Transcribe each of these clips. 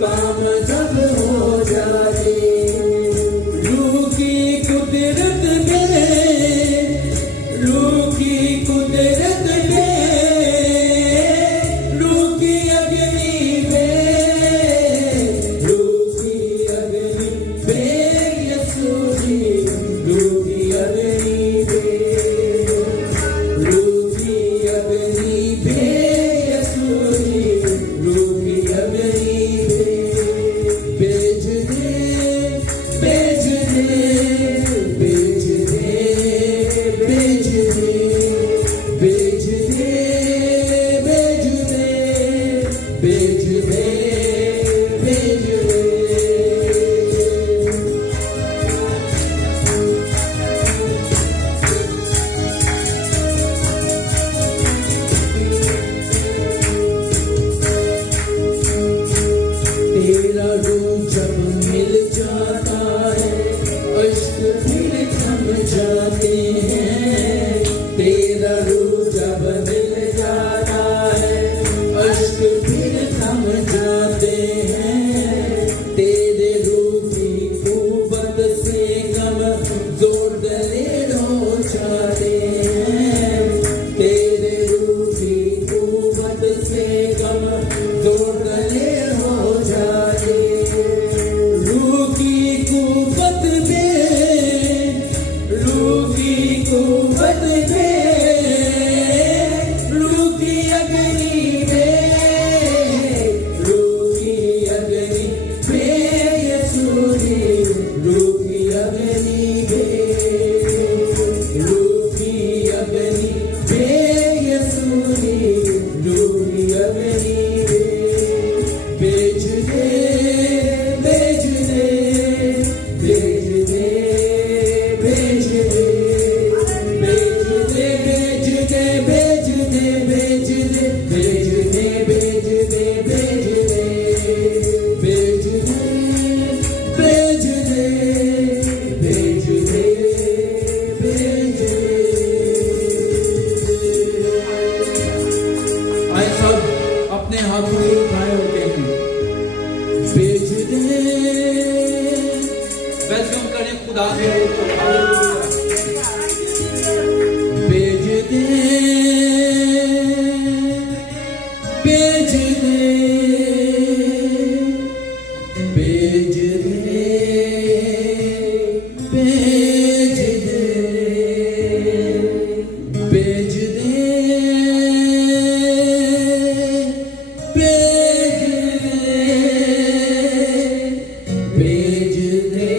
काम जब हो जाए, रूह की कुदरत में, रूह की कुदरत में, रूह की अग्नि में, रूह की अग्नि में यीशु जी, रूह की अग्नि में, रूह की अग्नि में यीशु जी, रूह की अग्नि में भेज दे, भेज दे, भेज दे, भेज दे, भेज दे, भेज दे, भेज दे, भेज दे। तेरा रूप जब मिल जाता है, अश्क फिर थम जाते हैं। तेरा रूप जब मिल जाता है, अश्क फिर थम जाते हैं। तेरे रूप की कुव्वत से गम जोर दलेर हो जाते हैं। तेरे रूप की कुव्वत से गम जोर दलेर हो जाते। रूह की कुव्वत में, रूह की कुव्वत में, रूह की अग्नि में, रूह की अग्नि में यीशु जी, रूह की अग्नि में, रूह की अग्नि में यीशु जी, रूह की अग्नि में भेज दे, भेज दे, भेज दे, भेज दे, भेज दे, भेज दे, भेज दे, भेज दे, भेज दे, भेज दे, भेज दे, भेज दे, भेज दे, भेज दे, भेज दे। आए सब अपने हाथों को उठाए होते हैं, भेज दे। वेलकम करें खुदा के रूप को, हालेलुया। भेज दे, भेज दे, भेज दे, भेज दे, भेज दे, भेज दे,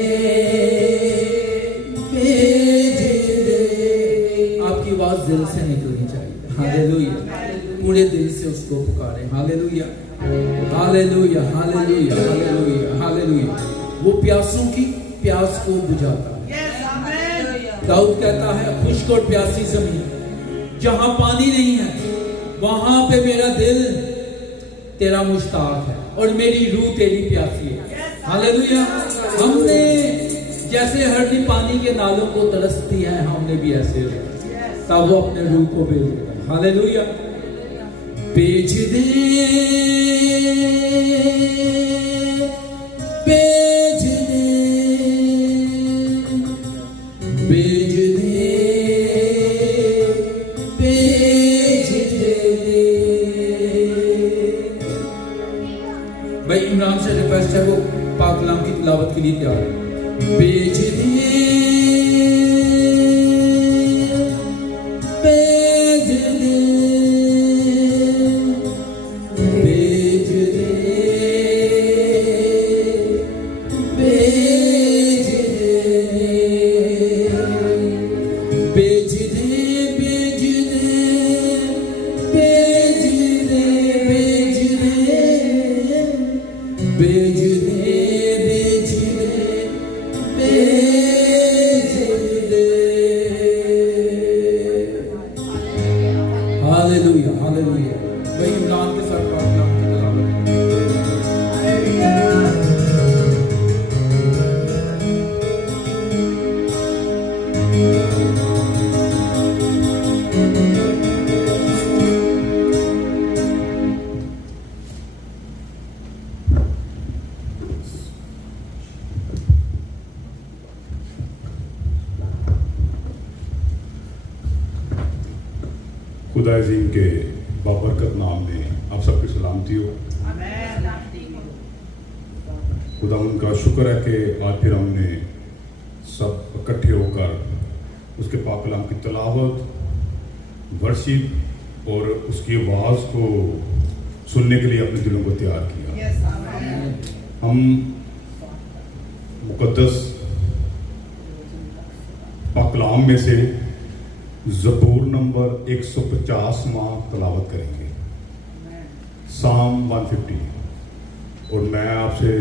भेज दे। आपकी आवाज दिल से निकलनी चाहिए, हालेलुया। पूरे दिल से उसको पुकारे, हालेलुया, हालेलुया, हालेलुया, हालेलुया, हालेलुया। वो प्यासों की प्यास को बुझाता है। दाऊद कहता है, खुश्क और प्यासी जमीन जहां पानी नहीं है, वहां पे मेरा दिल तेरा मुश्ताक है और मेरी रूह तेरी प्यासी है। हालेलुया। हमने जैसे हरदी पानी के नालों को तरसती है, हमने भी ऐसे तब वो अपने रूह को भेज देता। हालेलुया। भेज दे, भेज दे, भेज दे, भेज दे। भाई इमरान से रिक्वेस्ट है, वो पाक कलाम की तिलावत के लिए तैयार है। भेज दे, भेज दे, भेज दे, भेज दे, भेज दे, भेज दे, भेज दे, भेज दे, भेज दे, भेज दे, भेज दे। Hallelujah, hallelujah. वही इमरान के साथ प्रार्थना की तिलावत। खुदा अजीम के बाबरकत नाम में आप सबकी सलामती हो। खुदा उनका शुक्र है कि आज फिर हमने सब इकट्ठे होकर उसके पाक कलाम की तिलावत, वर्शिप और उसकी आवाज़ को सुनने के लिए अपने दिलों को तैयार किया। हम मुकद्दस पाक कलाम में से ज़बूर नंबर 150 तलावत करेंगे, साम 150। और मैं आपसे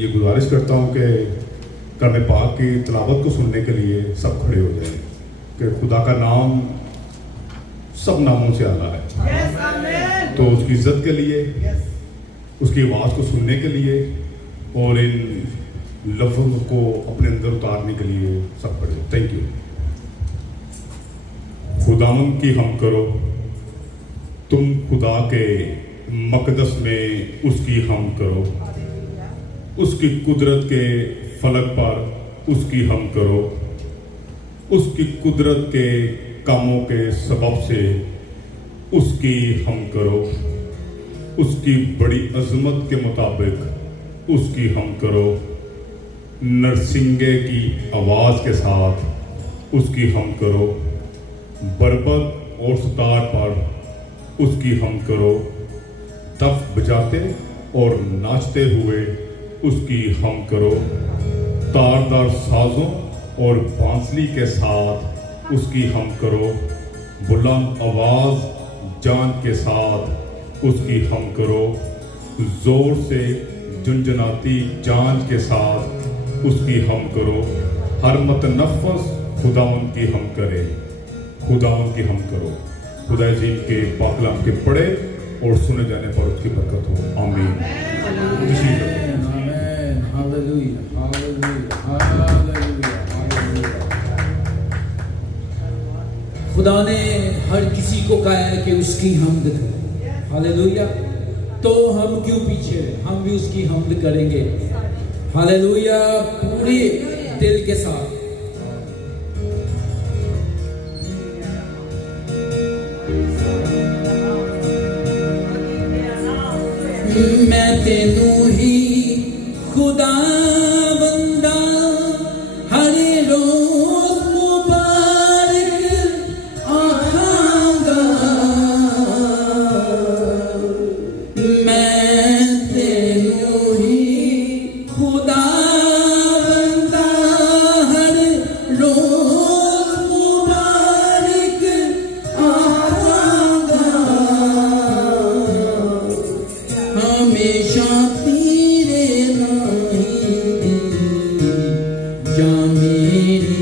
ये गुजारिश करता हूँ कि कलाम पाक की तलावत को सुनने के लिए सब खड़े हो जाएं कि खुदा का नाम सब नामों से आला है। तो उसकी इज्जत के लिए, उसकी आवाज़ को सुनने के लिए और इन लफ्ज़ों को अपने अंदर उतारने के लिए सब खड़े हो। Thank you. खुदावन की हम करो, तुम खुदा के मकदस में उसकी हम करो, उसकी कुदरत के फलक पर उसकी हम करो, उसकी कुदरत के कामों के सबब से उसकी हम करो, उसकी बड़ी अजमत के मुताबिक उसकी हम करो, नरसिंगे की आवाज़ के साथ उसकी हम करो, बरबत और सितार पर उसकी हम करो, तफ बजाते और नाचते हुए उसकी हम करो, तारदार साजों और बांसुरी के साथ उसकी हम करो, बुलंद आवाज़ जान के साथ उसकी हम करो, जोर से झुंझुनाती जान के साथ उसकी हम करो, हर मतनफ़स खुदावन की हम करे, खुदावन की हम करो। खुदा अजीम के पाक कलाम के पढ़े और सुने जाने पर उसकी बरकत हो। आमीन। खुदा ने हर किसी को कहा है कि उसकी हमद करें। हालेलुया। तो हम क्यों पीछे, हम भी उसकी हमद करेंगे। हालेलुया, पूरे दिल के साथ। मैं तेनू ही खुदा बंदा हर रोज मुबारक आखांगा, मैं तेनू ही खुदा बंदा हर रोज मुबारक आखांगा, हमेशा तेरे नहीं जा मेरी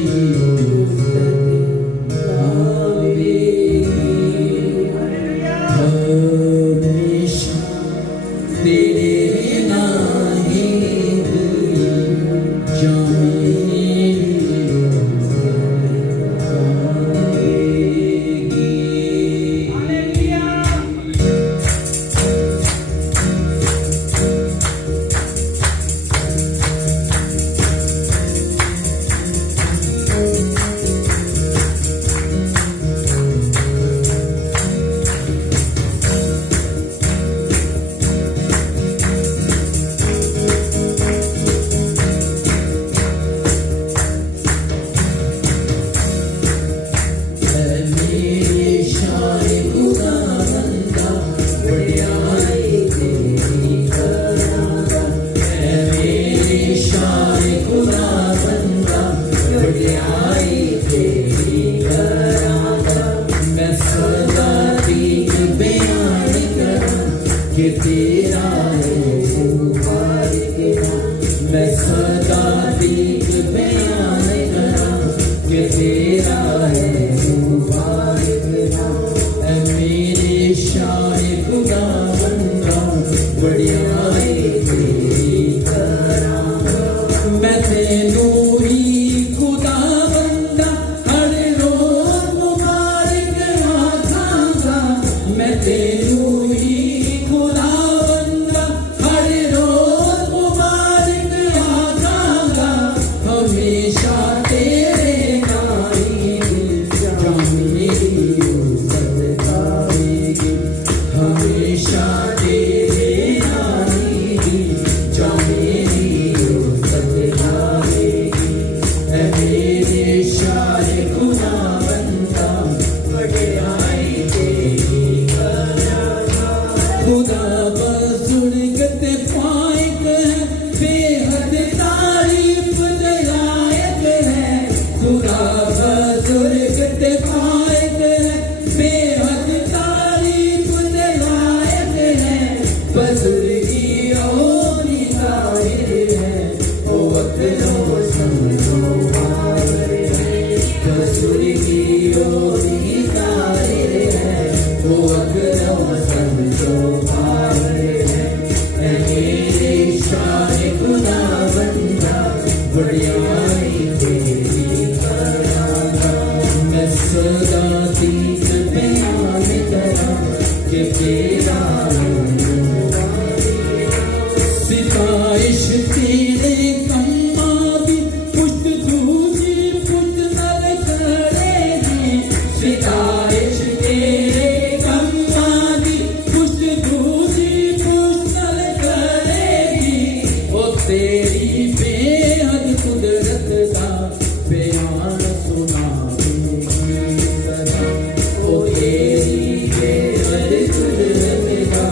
हमेशा तेरे नहीं जा कि तेरा मैं सदा दीक बयान करा कि तेरा है मुबारक मेरे शाह खुदा बंदा बढ़ियाई तेरी करा, मैं तेनू ही खुदा बंदा हर रोज मुबारक आखांगा, मैं तेनू ही खुदा बंदा हर रोज मुबारक आखांगा, खुदा बजुर्ग ते फाइक है, बेहद तारीफ लायक है। खुदा बजुर्ग ते फाइक है, बेहद तारीफ लायक है। बजुर्गी और काहिर है, ओ वक्तों समझो भावर है। बजुर्गी और काहिर है, ओ वक्तों समझो भावर है। मेरे शान खुदा बंदा बड़ियाई तेरी करांगा। मैं सदा तीन बयान करा कि तेरा सिताइश तेरे कम्मा दी पुष्ट दूजी पुष्ट नल करेगी। सिताइश तेरे कम्मा दी पुष्ट दूजी पुष्ट नल करेगी। ओ तेरी बेहद कुदरत का बयान सुनाऊंगी सदा। ओ तेरी बेहद कुदरत का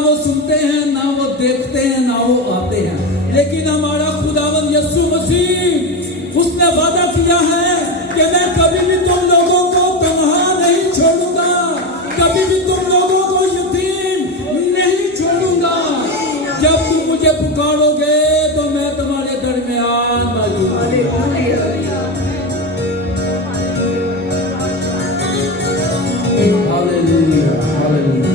वो सुनते हैं, ना वो देखते हैं, ना वो आते हैं, लेकिन हमारा खुदावंद यीशु मसीह उसने वादा किया है कि मैं कभी भी तुम लोगों को तन्हा नहीं छोड़ूंगा, कभी भी तुम लोगों को यतीम नहीं छोड़ूंगा। जब तुम मुझे पुकारोगे तो मैं तुम्हारे दरमियान मौजूद हूं। Hallelujah, hallelujah.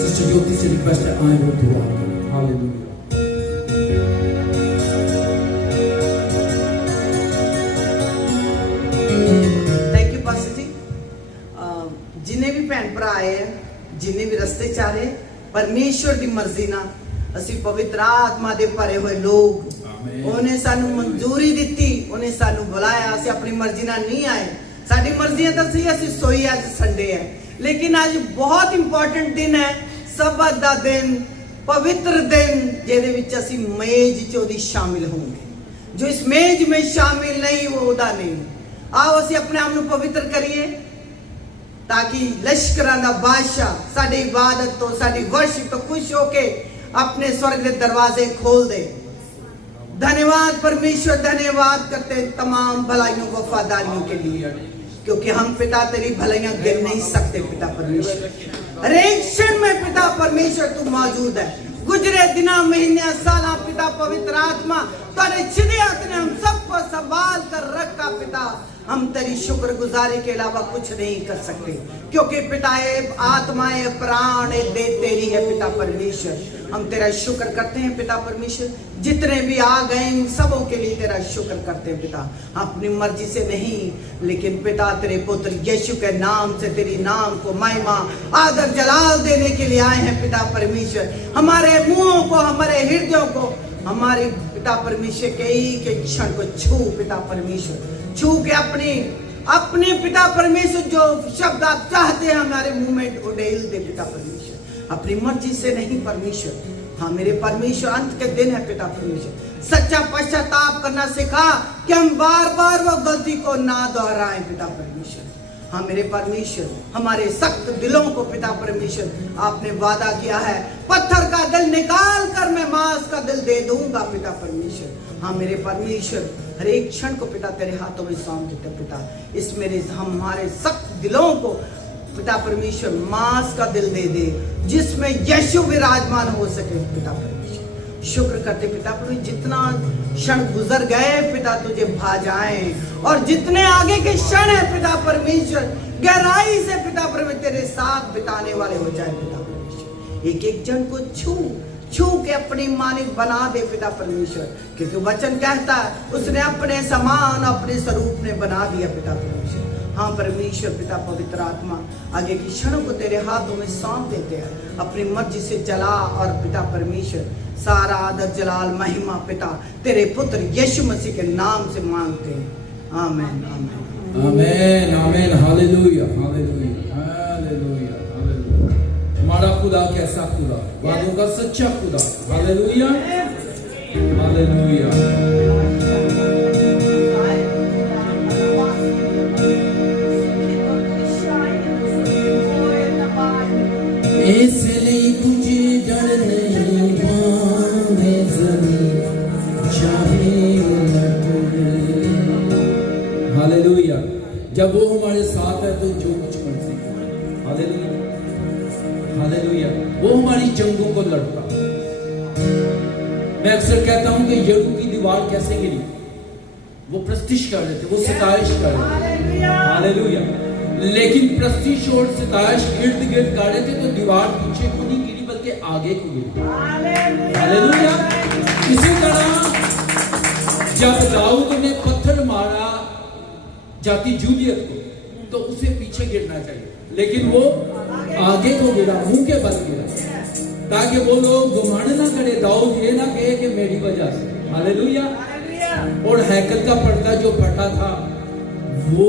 सिस्टर ज्योति से रिक्वेस्ट है, आए वो दुआ करें। हालेलुया। थैंक यू पास्टर जी। जिन्हें भी भैन भरा आए हैं, जिन्हें भी रस्ते चा रहे, परमेश्वर की मर्जी ना ਅਸੀਂ पवित्र आत्मा दे भरे हुए लोग, उन्हें सानू मंजूरी दी, उन्हें सानू बुलाया। ਅਸੀਂ अपनी मर्जी ना नहीं आए, साड़ी मर्जी है तो सही ਅਸੀਂ सोई आज संडे है, लेकिन आज बहुत इंपॉर्टेंट दिन है, सबत दा दिन, पवित्र दिन, ਜਿਹਦੇ ਵਿੱਚ ਅਸੀਂ ਮੇਜ਼ 'ਚ ਉਹਦੀ शामिल होंगे। जो इस मेज में शामिल नहीं वो ਉਹਦਾ नहीं। आओ ਅਸੀਂ अपने आप ਨੂੰ पवित्र करिए ताकि लश्करां दा बादशाह साडी इबादत तो साडी वर्शिप तो खुश होके अपने स्वर्ग के दरवाजे खोल दे। धन्यवाद परमेश्वर, धन्यवाद करते हैं तमाम भलाइयों वफादारियों के लिए, क्योंकि हम पिता तेरी भलाइयां गिन नहीं सकते। पिता परमेश्वर, हर एक क्षण में पिता परमेश्वर तू मौजूद है। गुजरे दिना, महीने, साल पिता पवित्र आत्मा तेरे छिदे हाथ ने हम सबको संभाल कर रखा। पिता हम तेरी शुक्रगुजारी के अलावा कुछ नहीं कर सकते, क्योंकि पिता आत्माएं प्राण दे तेरी है। पिता परमेश्वर, हम तेरा शुक्र करते हैं। पिता परमेश्वर, जितने भी आ गए इन सबों के लिए तेरा शुक्र करते हैं। पिता अपनी मर्जी से नहीं, लेकिन पिता तेरे पुत्र यीशु के नाम से तेरी नाम को महिमा आदर जलाल देने के लिए आए हैं। पिता परमेश्वर, हमारे मुंहों को, हमारे हृदयों को, हमारे पिता परमेश्वर के एक एक क्षण को छू। पिता परमेश्वर, छू के अपने पिता परमेश्वर जो शब्द आप चाहते हैं हमारे मुंह में उड़ेल दे। पिता परमेश्वर, अपनी मर्जी से नहीं परमेश्वर। हाँ मेरे परमेश्वर, अंत के दिन है। पिता परमेश्वर, सच्चा पश्चाताप करना सिखा कि हम बार बार वो गलती को ना दोहराएं। पिता परमेश्वर, हाँ मेरे परमेश्वर, हमारे सख्त दिलों को पिता परमेश्वर आपने वादा किया है, पत्थर का दिल निकाल कर मैं मांस का दिल दे दूंगा। पिता परमेश्वर, हाँ मेरे परमेश्वर, हर एक क्षण को पिता तेरे हाथों में सौंप देते। पिता इस मेरे हमारे सख्त दिलों को पिता परमेश्वर मांस का दिल दे दे, जिसमें यीशु विराजमान हो सके। पिता परमेश्वर, शुक्र करते पिता परमेश्वर, जितना क्षण गुजर गए पिता तुझे भा जाए, और जितने आगे के क्षण है पिता परमेश्वर गहराई से पिता परमेश्वर तेरे साथ बिताने वाले हो जाए। पिता परमेश्वर, एक एक जन को छू के अपनी मालिक बना दे। पिता परमेश्वर, क्योंकि वचन कहता है उसने अपने समान अपने स्वरूप ने बना दिया। पिता परमेश्वर, हाँ परमेश्वर पिता पवित्र आत्मा आगे की क्षणों को तेरे हाथों में सौंप देते हैं, अपनी मर्जी से चला। और पिता परमेश्वर, सारा आदर जलाल महिमा पिता तेरे पुत्र यीशु मसीह के नाम से मांगते हैं। आमीन, आमीन, आमीन, आमीन। हालेलुया, हालेलुया, हालेलुया, हालेलुया। हमारा खुदा कैसा खुदा, वादों का सच्चा खुदा। Hallelujah, hallelujah. इसलिए कुछ डर नहीं, पावे ज़मीन चाहे उलटे। हालेलुया। जब वो हमारे साथ है तो जो कुछ मर्जी। Hallelujah, hallelujah. वो हमारी जंगों को लड़ता। मैं अक्सर कहता हूं कि यरूशलेम की दीवार कैसे गिरी, वो प्रस्तिश कर रहे थे, वो सताइश कर रहे थे। हालेलुया। लेकिन प्रस्तिश और सताइश इर्द गिर्द कर रहे थे, तो दीवार पीछे को नहीं गिरी बल्कि आगे को गिरी। हालेलुया। इसी तरह जब दाऊद ने पत्थर मारा जाती जूलियत को, तो उसे पीछे गिरना चाहिए, लेकिन वो आगे को गिरा, मुंह के बल गिरा, ताकि वो लोग घुमाने ना करे, दाऊद ये ना कहे कि मेरी वजह से। हालेलुया। और हैकल का पर्दा जो फटा था वो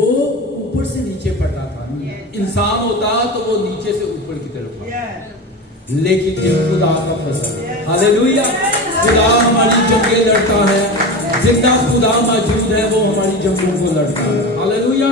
ऊपर से नीचे फटा था। इंसान होता तो वो नीचे से ऊपर की तरफ, लेकिन ये खुदा का फजल। हालेलुया। खुदा हमारी जंगें लड़ता है, जिंदा खुदा मौजूद है, वो हमारी जंगों को लड़ता है। हालेलुया।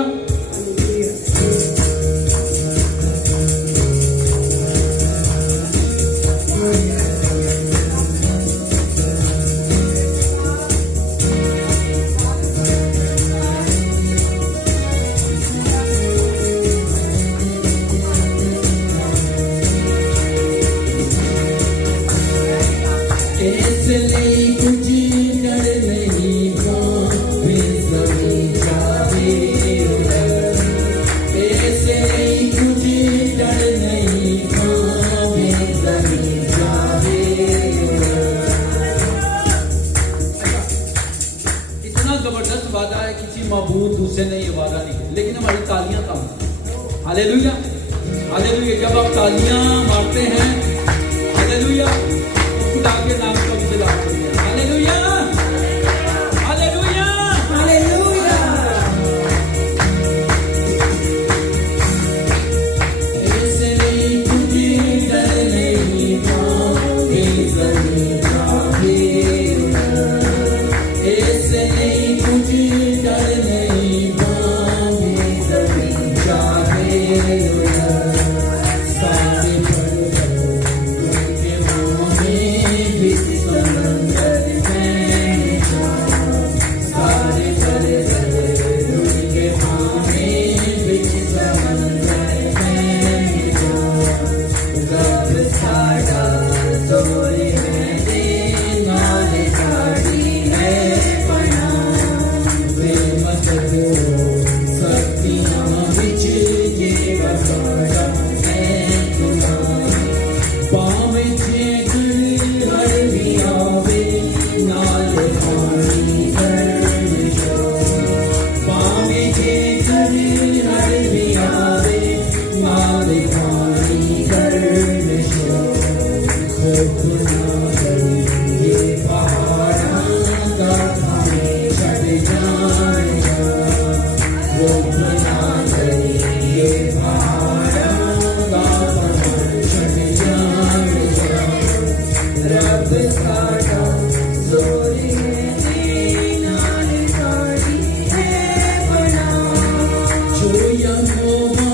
मुझसे नहीं ये वादा नहीं किया, लेकिन हमारी तालियां कम। Hallelujah, hallelujah. जब आप तालियां मारते हैं, हालेलुया, तो खुदा के नाम को विजय करते हैं। हालेलुया, हालेलुया, हालेलुया। ऐसे नहीं तुझे डर नहीं पाओगे जमीन जाके, ऐसे नहीं तुझे डर नहीं पाओगे जमीन जाके। सारे पर्वत उनके माहे बिच समंदर में जा, सारे पर्वत उनके माहे बिच समंदर में जा। रब साडा जोरे दे नाल गाड़ी है बना, वे मदद शक्तियां बिच जेवा साडा है खुदा। पावे जेकर हर भी आवे नाल पानी कर जो, पावे जेकर हर भी आवे नाल पानी कर जो। खौफ ना करी ये पहाड़ां दा थाने छड़ जाएगा, खौफ ना करी ये पहाड़ां दा थाने छड़ जाएगा। रब साडा जोरे दे नाल गाड़ी है बना, जो यहोवा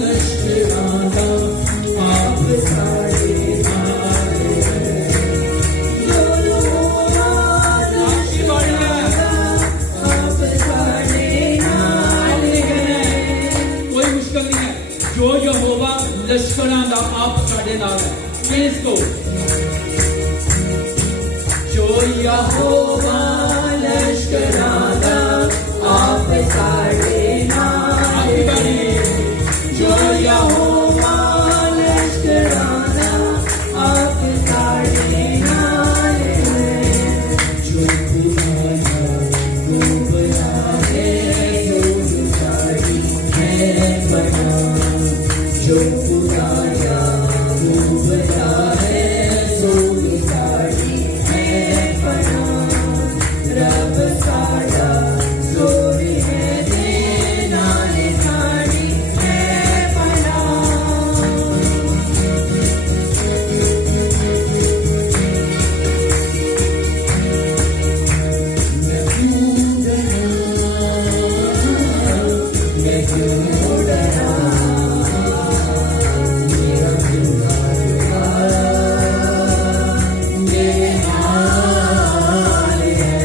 लश्करां दा आप साडे नाल है। जो यहोवा लश्करां दा आप साडे नाल है। कोई मुश्किल नहीं है, जो यहोवा लश्करां दा आप साडे नाल है। किसको? जो यहोवा लश्करां दा आप साडे नाल है। जो यहोवा लश्करां दा आप साडे नाल है। जो खुदा डूबता है जो साड़ी है बना, जो खुदा डूबता है जो साड़ी है बना। रब साडा जोरे दे नाल गाड़ी है बना। मैं क्यों डरा, मैं क्यों डरा, मेरा खुदा मेरे नाल है।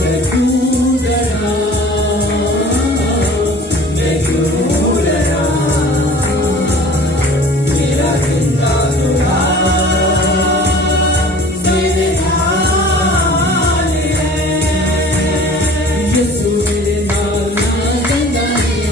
मैं क्यों डरा, मैं क्यों डरा, मेरा जिंदा खुदा मेरे नाल है। यीशु मेरे नाल ना गंदा है,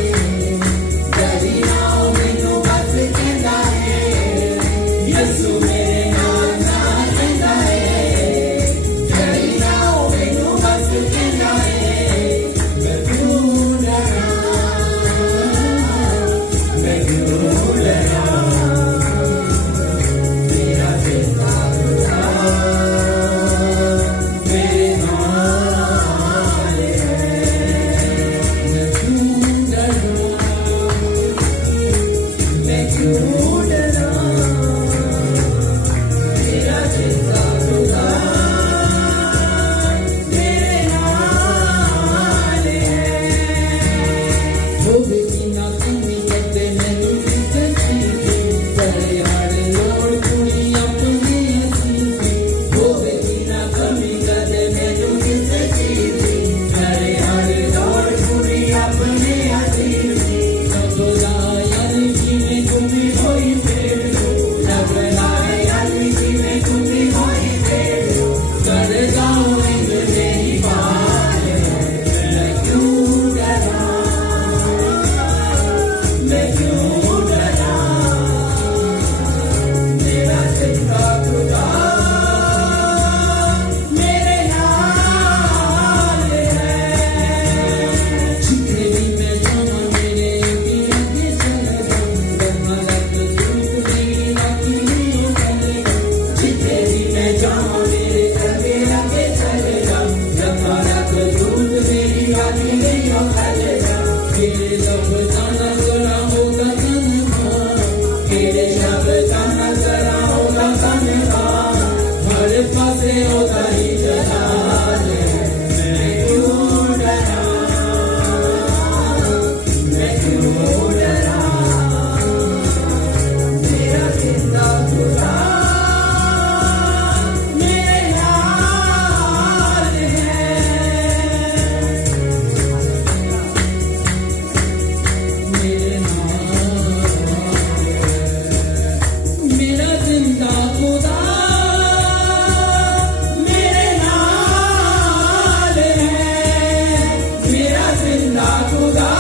जिंदा खुदा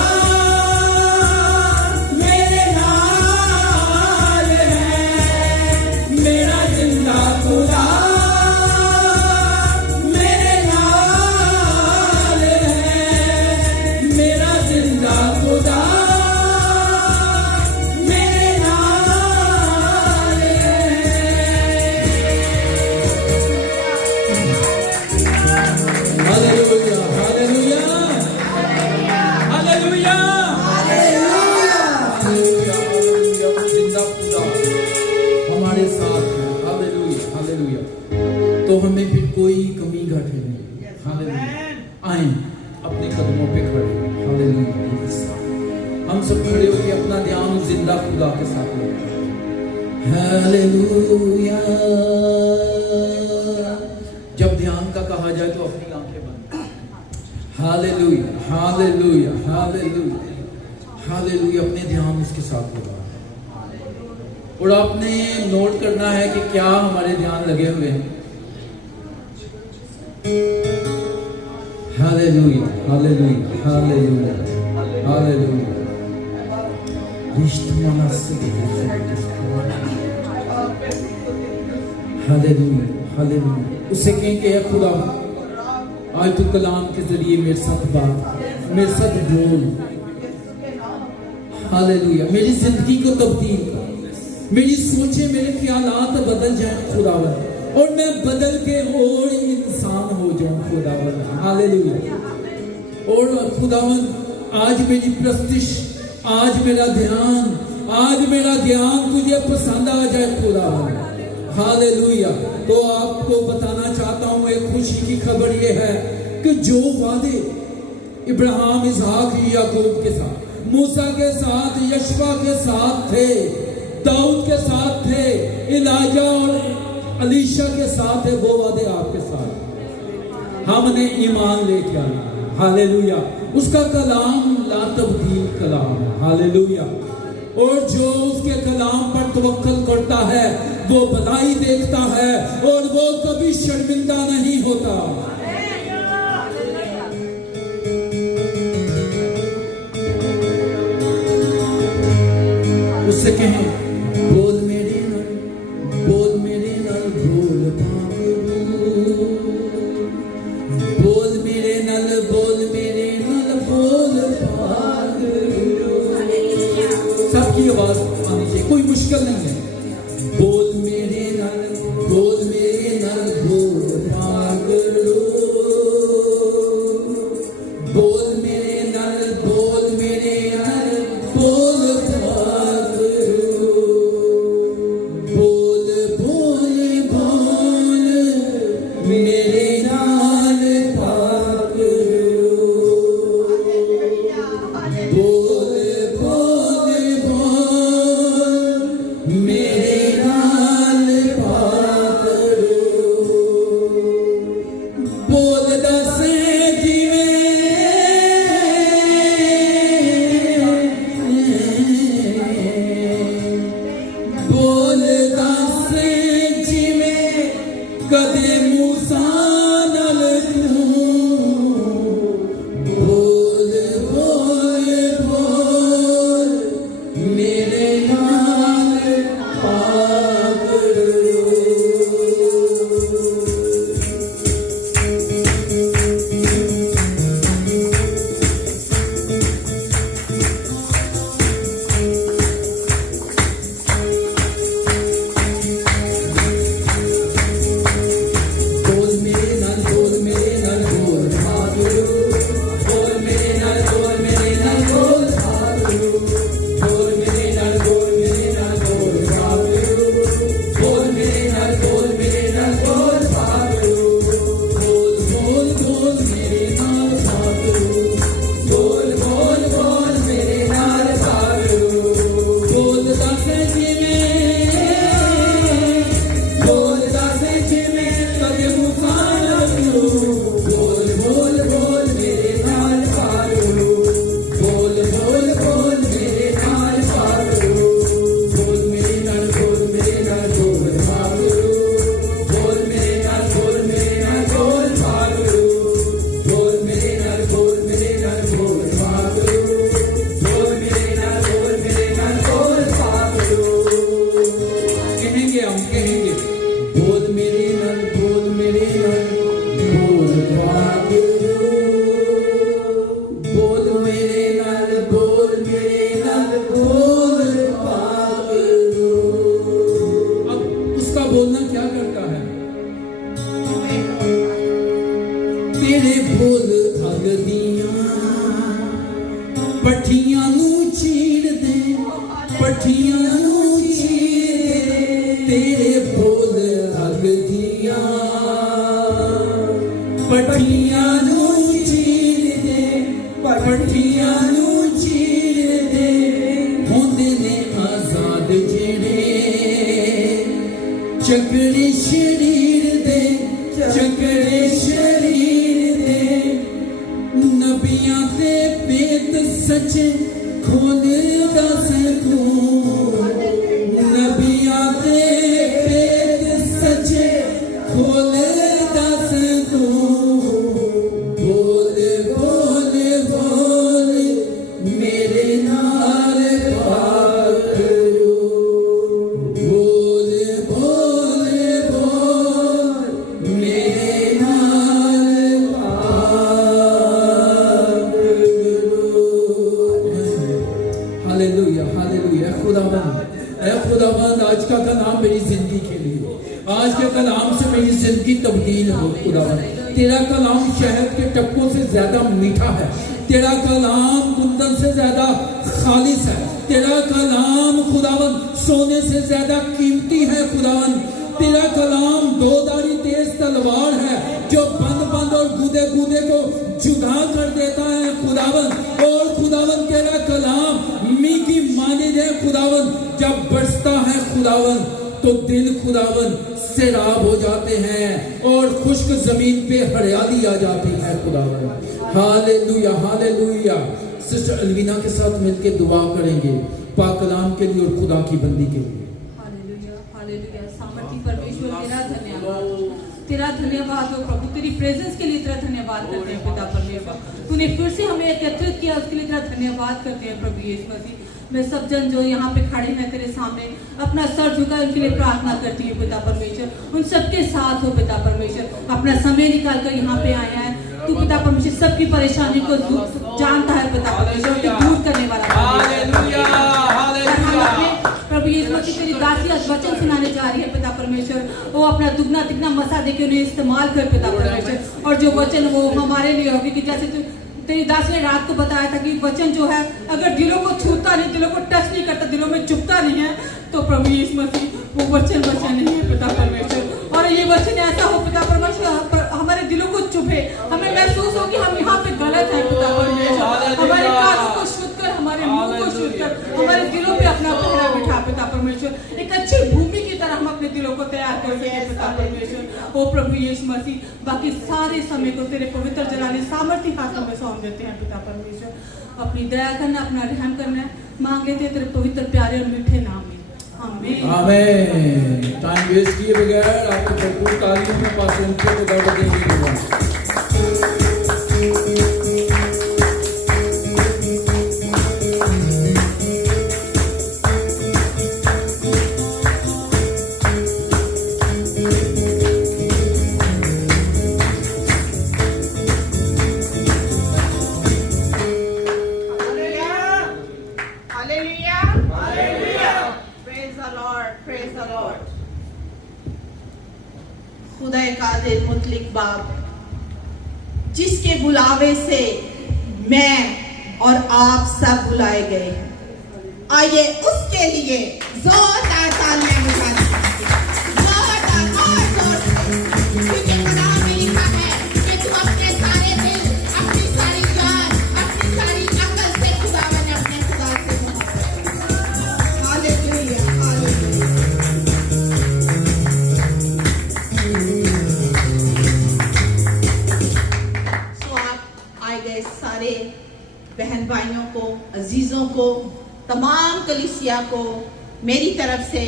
मेरे नाल है, मेरा जिंदा खुदा मेरे नाल है, मेरा जिंदा खुदा मेरे नाल है। हालेलुया हालेलुया हालेलुया हालेलुया, वो जिंदा खुदा हमारे साथ है। हालेलुया हालेलुया, तो हमें फिर कोई कमी घटे नहीं। हालेलुया, आए अपने कदमों पे खड़े। हालेलुया, हम सब खड़े होकर अपना ध्यान उस जिंदा खुदा के साथ लगाएं। हालेलुया, जब ध्यान का कहा जाए तो अपनी आंखें बंद। हालेलुया हालेलुया हालेलुया हालेलुया, अपने ध्यान उसके साथ लगाएं। और आपने नोट करना है कि क्या हमारे ध्यान लगे हुए हैं। हालेलुया हालेलुया हालेलुया हालेलुया, हालेलुया हालेलुया, उससे कहें कि खुदा आज तू कलाम के जरिए मेरे साथ बात, मेरे साथ बोल। हालेलुया, मेरी जिंदगी को तब्दील कर, मेरी सोचे मेरे ख्यालात बदल जाए खुदावन, और मैं बदल के और इंसान हो जाऊं खुदावन। हालेलुया, और खुदावन आज मेरी प्रस्तिश, आज मेरा ध्यान, आज मेरा ज्ञान तुझे पसंद आ जाए खुदावन। हालेलुया, तो आपको बताना चाहता हूं एक खुशी की खबर यह है कि जो वादे इब्राहिम, इसहाक, याकूब के साथ, मूसा के साथ, यशवा के साथ थे, दाऊद के साथ थे, इलाजा और अलीशा के साथ थे, वो वादे आपके साथ। हमने ईमान लेके आना। हालेलुया, उसका कलाम ला तब्दील कलाम है। हालेलुया, और जो उसके कलाम पर तवक्कल करता है वो भलाई देखता है और वो कभी शर्मिंदा नहीं होता। उससे कहें, बोल मेरे नल, बोल मेरे नल, बोल पागलू, बोल मेरे नल, बोल मेरे नल, बोल पागलू। सबकी आवाज आनी चाहिए, कोई मुश्किल नहीं है। बोल मेरे नल, बोल मेरे नल, बोल पागलू, बोल मेरे नल, बोल मेरे नल, बोल पागलू, बोल बोल बोल मेरे नाल पागलू, बोल बोल बोल मेरे पट्टियां नू चीर दे, पट्टियां नू चीर दे, तेरे बोल रग दिया। पट्टियां नू चीर दे, पट्टियां नू चीर दे, होंदे ने आजाद जेड़े चकड़े शरीर दे, चकड़े शरीर दे। नबियां दे पेत सच्चे खोल दस तू, नबियां दे पेत सच्चे खोल दस तू। बोल बोल बोल मेरे नाल पाकरू, बोल बोल बोल मेरे नाल पाकरू। Hallelujah hallelujah. खुदावंद आज का कलाम मेरी जिंदगी के लिए, आज के कलाम से मेरी जिंदगी तब्दील हो। खुदावंद तेरा कलाम शहद के टपकों से ज्यादा मीठा है, तेरा कलाम कुंदन से ज्यादा खालिस है, तेरा कलाम खुदावंद सोने से ज्यादा कीमती है। खुदावंद तेरा कलाम दोधारी तेज तलवार है जो बंद बंद और गूदे गूदे को जुदा कर देता है। खुदावंद और खुदावंद तेरा कलाम मी की माने दे। खुदावंद जब बरसता है खुदावंद तो दिल खुदावंद सैराब हो जाते हैं और खुश्क जमीन पे हरियाली आ जाती है। खुदावंद हालेलुया हालेलुया। सिस्टर अलवीना के साथ मिलकर दुआ करेंगे पाक कलाम के लिए और खुदा की बंदी के लिए। Hallelujah hallelujah. सामर्थी परमेश्वर तेरा धन्यवाद, तेरा धन्यवाद हो प्रभु, तेरी प्रेजेंस के लिए तेरा धन्यवाद करते हैं पिता परमेश्वर। तूने फिर से हमें एकत्रित किया, उसके लिए तेरा धन्यवाद करते हैं प्रभु यीशु मसीह। मैं सब जन जो यहाँ पे खड़े हैं तेरे सामने अपना सर झुका उनके लिए प्रार्थना करती हूँ पिता परमेश्वर। उन सबके साथ हो पिता परमेश्वर, अपना समय निकाल कर यहाँ पे आए हैं। तू पिता परमेश्वर सबकी परेशानी को जानता है पिता परमेश्वर, दूर करने वाला। Hallelujah hallelujah. प्रभु यीशु मसीह तेरी दासी आज वचन सुनाने जा रही है पिता परमेश्वर। वो अपना दुगना तिगना मसा देके उन्हें इस्तेमाल कर पिता परमेश्वर, और जो वचन वो हमारे लिए होगी कि जैसे तू तेरी दास ने रात को बताया था कि वचन जो है अगर दिलों को छूता नहीं, दिलों को टच नहीं करता, दिलों में चुभता नहीं है, तो प्रभु यीशु मसीह वो वचन नहीं है पिता परमेश्वर। और ये वचन ऐसा हो पिता परमेश्वर हमारे दिलों को चुभे, हमें महसूस हो कि हम यहाँ पे गलत है पिता परमेश्वर। हमारे कानों को शुद्ध कर, हमारे मुंह को शुद्ध कर, हमारे दिलों पे अपना पहरा बिठा पिता परमेश्वर। एक अच्छी भूमि की तरह हम अपने दिलों को तैयार कर सके पिता परमेश्वर। ओ प्रभु यीशु मसीह बाकी सारे समय को तेरे पवित्र जलाने सामर्थी हाथों में सौंप देते हैं पिता परमेश्वर। अपनी दया करना, अपना रहम करना मांग लेते हैं तेरे पवित्र प्यारे और मीठे नाम में, आमीन आमीन। टाइम वेस्ट किए बगैर आपको भरपूर तालियों में पास उनके को दर्द देंगे। खुदा कादिर मुतलिक बाप, जिसके बुलावे से मैं और आप सब बुलाए गए हैं, आइए उसके लिए जोरदार तालियां बजाएं। जोरदार और जोर से, क्योंकि कलाम में लिखा है कि तू अपने सारे दिल, अपनी सारी जान, अपनी सारी अकल से खुदावन अपने खुदा से मोहब्बत। Hallelujah hallelujah. सारे बहन भाइयों को, अजीजों को, तमाम कलीसिया को मेरी तरफ से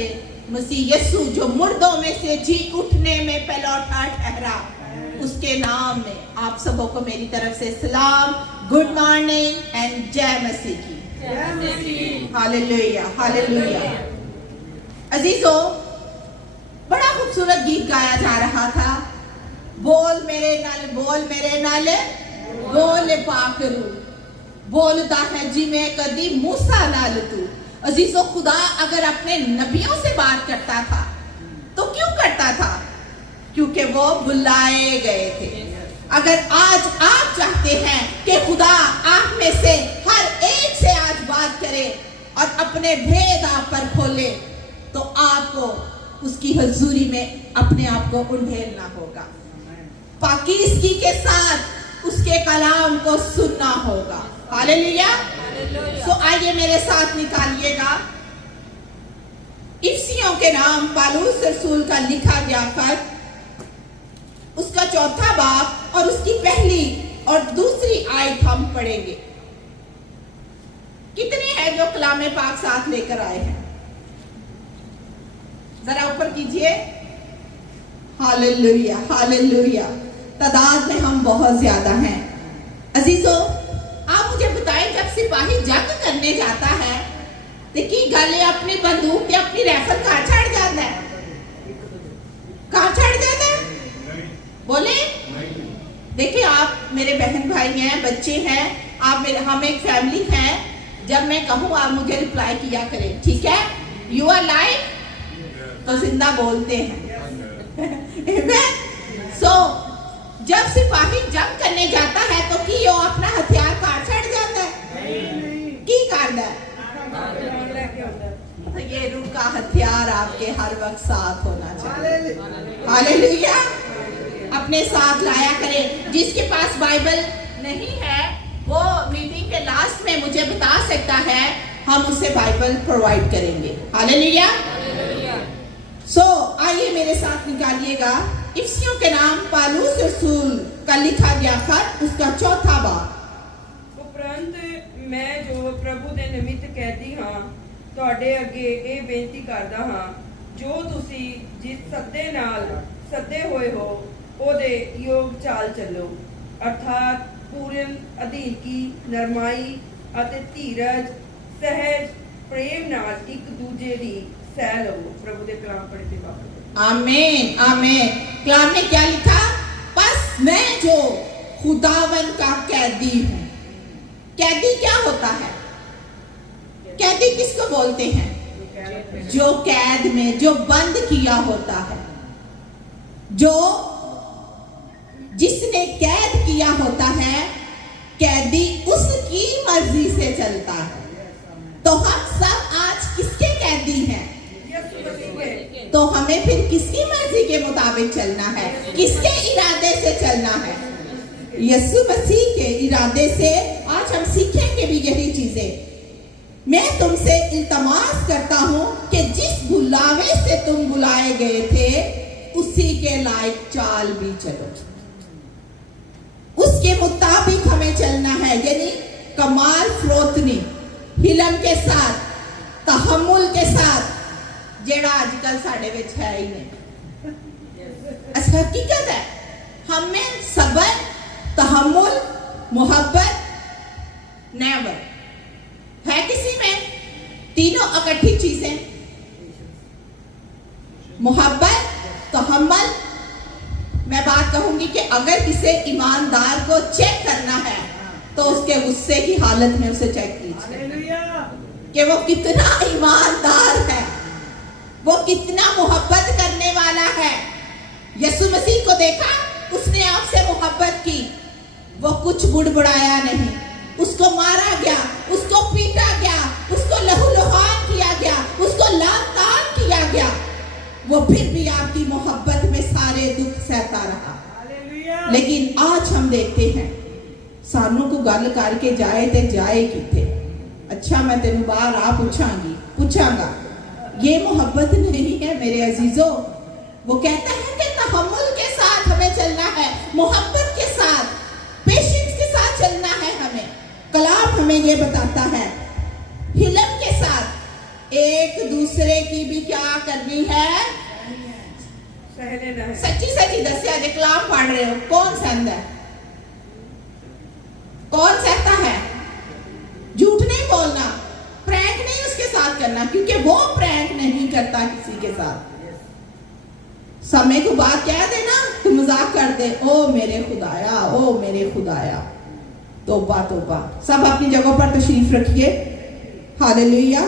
मसीह यीशु जो मुर्दों में से जी उठने में पहलौठा ठहरा, उसके नाम में आप सबों को मेरी तरफ से सलाम, गुड मॉर्निंग एंड जय मसीह की। Hallelujah hallelujah. अजीजों, बड़ा खूबसूरत गीत गाया जा रहा था, बोल मेरे नाल, बोल मेरे नाल, बोल पाकरू, बोलता है जी मैं कदी मूसा नाल तू। अजीजों, खुदा अगर अपने नबियों से बात करता था तो क्यों करता था? क्योंकि वो बुलाए गए थे। अगर आज आप चाहते हैं कि खुदा आप में से हर एक और अपने भेद आप पर खोले तो आपको उसकी हुजूरी में अपने आप को उंडेलना होगा, पाकीज़गी के साथ उसके कलाम को सुनना होगा। हालेलुया। सो आइए मेरे साथ निकालिएगा इफ्सियों के नाम पौलुस रसूल का लिखा गया खत, उसका 4था बाब और उसकी पहली और दूसरी आयत हम पढ़ेंगे। कितने हैं जो कलाम पाक साथ लेकर आए हैं? जरा ऊपर कीजिए। Hallelujah, hallelujah. तादाद में हम बहुत ज्यादा हैं। अजीजों, आप मुझे बताएं, जब सिपाही जंग करने जाता है तो की गले अपनी बंदूक या अपनी राइफल कहाँ चढ़ जाता है? कहाँ चढ़ जाता है? बोले। देखिए, आप मेरे बहन भाई हैं, बच्चे हैं, आप मेरे, हम एक फैमिली है। जब मैं कहूँ आप मुझे रिप्लाई किया करें, ठीक है? यू आर लाइव तो जिंदा बोलते हैं। सो जब सिपाही जंग करने जाता है तो की वो अपना हथियार काट चढ़ जाता है? की करता है? तो ये रूह का हथियार आपके हर वक्त साथ होना चाहिए। हालेलुया। अपने साथ लाया करें। जिसके पास बाइबल नहीं है वो मीटिंग के लास्ट में मुझे बता सकता है, हम उसे बाइबल प्रोवाइड करेंगे। हालेलुया। सो आइए मेरे साथ निकालिएगा इफ्सियों के नाम पौलुस रसूल का लिखा गया खत, उसका 4था बाब। उपरंत मैं जो प्रभु ਦੇ ਨਿਮਿਤ कहती हाँ ਤੁਹਾਡੇ ਅੱਗੇ ਇਹ ਬੇਨਤੀ ਕਰਦਾ ਹਾਂ, ਜੋ ਤੁਸੀਂ ਜਿਸ ਸੱਦੇ ਨਾਲ ਸੱਦੇ ਹੋਏ ਹੋ ਉਹਦੇ ਯੋਗ ਚਾਲ ਚੱਲੋ, ਅਰਥਾਤ ਪੂਰਨ ਅਧੀਨਗੀ, ਨਰਮਾਈ ਅਤੇ ਧੀਰਜ, ਸਹਿਜ ਪ੍ਰੇਮ ਨਾਲ ਇੱਕ ਦੂਜੇ ਦੀ ਸਹਿ ਲਵੋ। प्रभु ਦੇ कलाम पढ़ते बाप। आमीन, आमीन। कलाम में क्या लिखा? बस मैं जो खुदावन का कैदी हूँ। कैदी क्या होता है? कैदी किसको बोलते हैं? जो कैद में, जो बंद किया होता है, जो जिसने कैद किया होता है, कैदी उसकी मर्जी से चलता है। तो हम सब आज किसके कैदी हैं? तो हमें फिर किसकी मर्जी के मुताबिक चलना है? किसके इरादे से चलना है? यीशु मसीह के इरादे से। आज हम सीखेंगे भी यही चीजें। मैं तुमसे इल्तमास करता हूं कि जिस बुलावे से तुम बुलाए गए थे उसी के लायक चाल भी चलो। उसके मुताबिक हमें चलना है, यानी कमाल फ्रोतनी, हिलम के साथ, तहम्मुल के साथ, जेड़ा आजकल साढ़े विच है ही नहीं। अच्छा, हकीकत है हमें सबर, तहम्मुल, मोहब्बत नेवर है किसी में, तीनों इकट्ठी चीजें, मोहब्बत, तहम्मुल। मैं बात कहूंगी कि अगर किसी ईमानदार को चेक करना है तो उसके गुस्से की हालत में उसे चेक कीजिए कि वो कितना ईमानदार है, वो कितना मोहब्बत करने वाला है। यीशु मसीह को देखा, उसने आपसे मोहब्बत की, वो कुछ बुड़बुड़ाया नहीं, उसको मारा गया, उसको पीटा गया, उसको लहूलुहान किया गया, उसको लांतान किया गया, वो फिर भी आपकी मोहब्बत में सारे दुख सहता रहा। लेकिन आज हम देखते हैं सानू को गल करके जाए ते जाए किथे। अच्छा, मैं तेन बाहर आ पूछांगा, ये मोहब्बत नहीं है मेरे अजीजों। वो कहता है कि तहम्मुल के साथ हमें चलना है, मोहब्बत के साथ, पेशेंस के साथ चलना है हमें। कलाम हमें ये बताता है, हिलम के साथ एक दूसरे की भी क्या करनी है? सह लेना है। सच्ची सच्ची दसिया जे कलाम पढ़ रहे हो, कौन सहता है? कौन सहता है? झूठ नहीं बोलना, प्रैंक नहीं उसके साथ करना, क्योंकि वो प्रैंक नहीं करता किसी के साथ। समय को बात कह देना तो मजाक कर दे, ओ मेरे खुदाया, ओ मेरे खुदाया। तौबा तौबा। सब अपनी जगह पर तशरीफ रखिए। हालेलुया।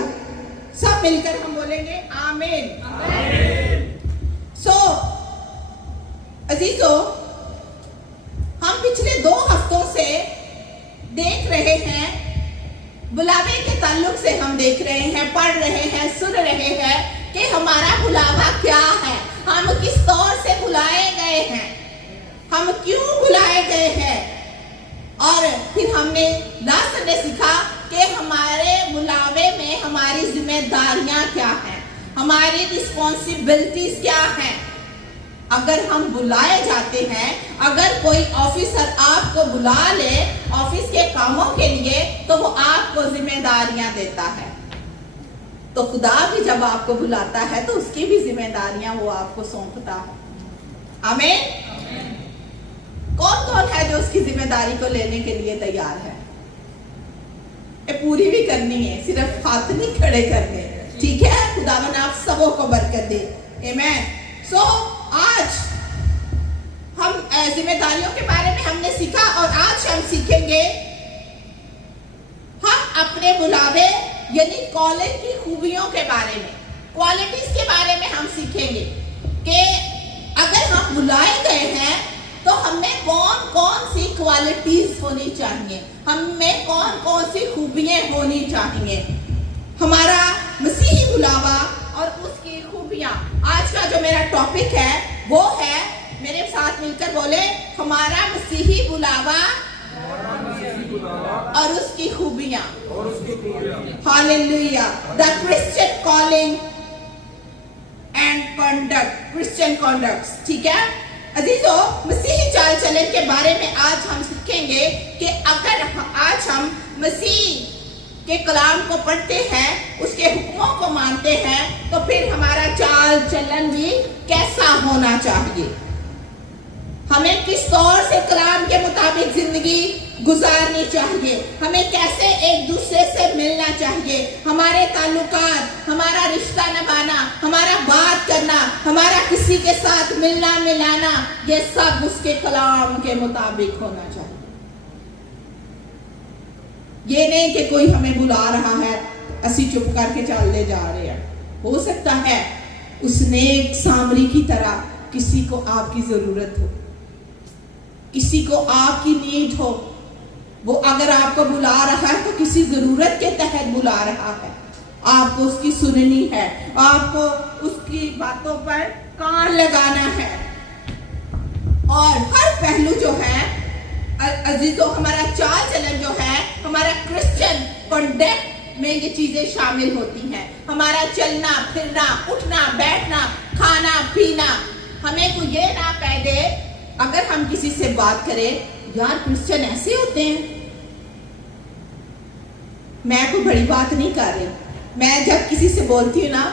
सब मिलकर हम बोलेंगे आमीन, आमीन। सो अजीजों, हम पिछले 2 हफ्तों से देख रहे हैं बुलावे के ताल्लुक से हम देख रहे हैं, पढ़ रहे हैं, सुन रहे हैं कि हमारा बुलावा क्या है, हम किस तौर से बुलाए गए हैं, हम क्यों बुलाए गए हैं। और फिर हमने लास्ट ने सीखा कि हमारे बुलावे में हमारी जिम्मेदारियां क्या हैं, हमारी रिस्पॉन्सिबिलिटीज क्या हैं। अगर हम बुलाए जाते हैं, अगर कोई ऑफिसर आपको बुला ले ऑफिस के कामों के लिए, तो वो आपको जिम्मेदारियां देता है। तो खुदा भी जब आपको बुलाता है तो उसकी भी जिम्मेदारियां वो आपको सौंपता है। आमीन। कौन कौन है जो उसकी जिम्मेदारी को लेने के लिए तैयार है? ये पूरी भी करनी है, सिर्फ हाथ नहीं खड़े करने। ठीक है, खुदावन आप सबों को बरकत दे। आमीन। सो आज हम जिम्मेदारियों के बारे में हमने सीखा और आज हम सीखेंगे हम अपने बुलावे यानी कॉलिंग की खूबियों के बारे में, क्वालिटीज के बारे में हम सीखेंगे कि अगर हम बुलाए गए हैं तो हमें कौन कौन सी क्वालिटीज होनी चाहिए, हमें कौन कौन सी खूबियां होनी चाहिए। हमारा मसीही बुलावा और उसकी खूबियां। आज का जो मेरा टॉपिक है वो है, मेरे साथ मिलकर बोले, हमारा मसीही बुलावा और उसकी खूबियां। Hallelujah. The Christian calling and conduct, Christian conduct. ठीक है अजीजों, मसीही चाल चलन के बारे में आज हम सीखेंगे कि अगर आज हम मसीह के कलाम को पढ़ते हैं, उसके हुक्मों को मानते हैं, तो फिर हमारा चाल चलन भी कैसा होना चाहिए, हमें किस तौर से कलाम के मुताबिक जिंदगी गुजारनी चाहिए, हमें कैसे एक दूसरे से मिलना चाहिए, हमारे ताल्लुकात, हमारा रिश्ता निभाना, हमारा बात करना, हमारा किसी के साथ मिलना मिलाना, ये सब उसके कलाम के मुताबिक होना चाहिए। ये नहीं कि कोई हमें बुला रहा है, असी चुप करके चलते जा रहे हैं। हो सकता है उसने एक सामरी की तरह किसी को आपकी जरूरत हो, किसी को आपकी नीड हो, वो अगर आपको बुला रहा है तो किसी जरूरत के तहत बुला रहा है, आपको उसकी सुननी है, आपको उसकी बातों पर कान लगाना है। और हर पहलू जो है अजीजों, हमारा चाल चलन जो है, हमारा क्रिश्चियन कंडक्ट में ये चीजें शामिल होती हैं। हमारा चलना फिरना, उठना बैठना, खाना पीना। हमें कोई ये ना कह दे अगर हम किसी से बात करें, यार क्रिश्चियन ऐसे होते हैं। मैं कोई बड़ी बात नहीं कर रही, मैं जब किसी से बोलती हूँ ना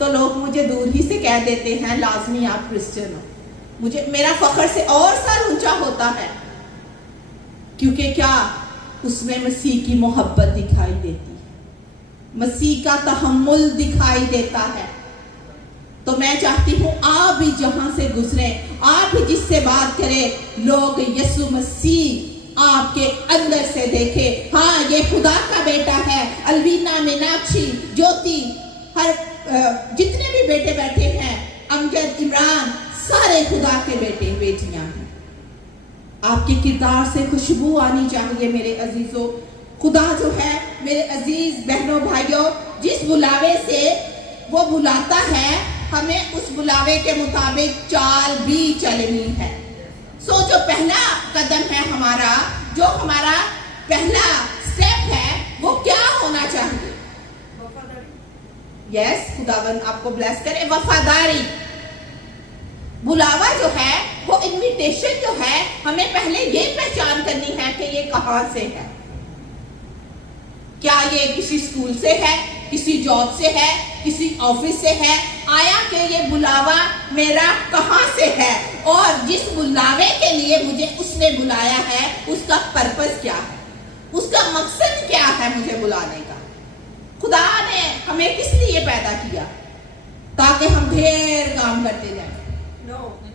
तो लोग मुझे दूर ही से कह देते हैं लाजमी आप क्रिश्चियन हो। मुझे मेरा फख्र से और सर ऊंचा होता है, क्योंकि क्या उसमें मसीह की मोहब्बत दिखाई देती है, मसीह का तहम्मुल दिखाई देता है। तो मैं चाहती हूँ आप भी जहां से गुजरे, आप भी जिससे बात करें, लोग यीशु मसीह आपके अंदर से देखे, हाँ ये खुदा का बेटा है। अलवीना, मीनाक्षी, ज्योति, हर जितने भी बेटे बैठे हैं, अमजद, इमरान, सारे खुदा के बेटे बेटियां हैं। आपके किरदार से खुशबू आनी चाहिए मेरे अजीजों। खुदा जो है मेरे अजीज बहनों भाइयों, जिस बुलावे से वो बुलाता है, हमें उस बुलावे के मुताबिक चाल भी चलनी है। सो जो पहला कदम है हमारा, जो हमारा पहला स्टेप है, वो क्या होना चाहिए? यस, खुदावन आपको ब्लेस करे। वफादारी। बुलावा जो है, वो इनविटेशन जो है, हमें पहले ये पहचान करनी है कि ये कहां से है। क्या ये किसी स्कूल से है, किसी जॉब से है, किसी ऑफिस से है, आया कि ये बुलावा मेरा कहां से है, और जिस बुलावे के लिए मुझे उसने बुलाया है उसका पर्पस क्या है, उसका मकसद क्या है मुझे बुलाने का। खुदा ने हमें किस लिए पैदा किया? ताकि हम ढेर काम करते जाएं।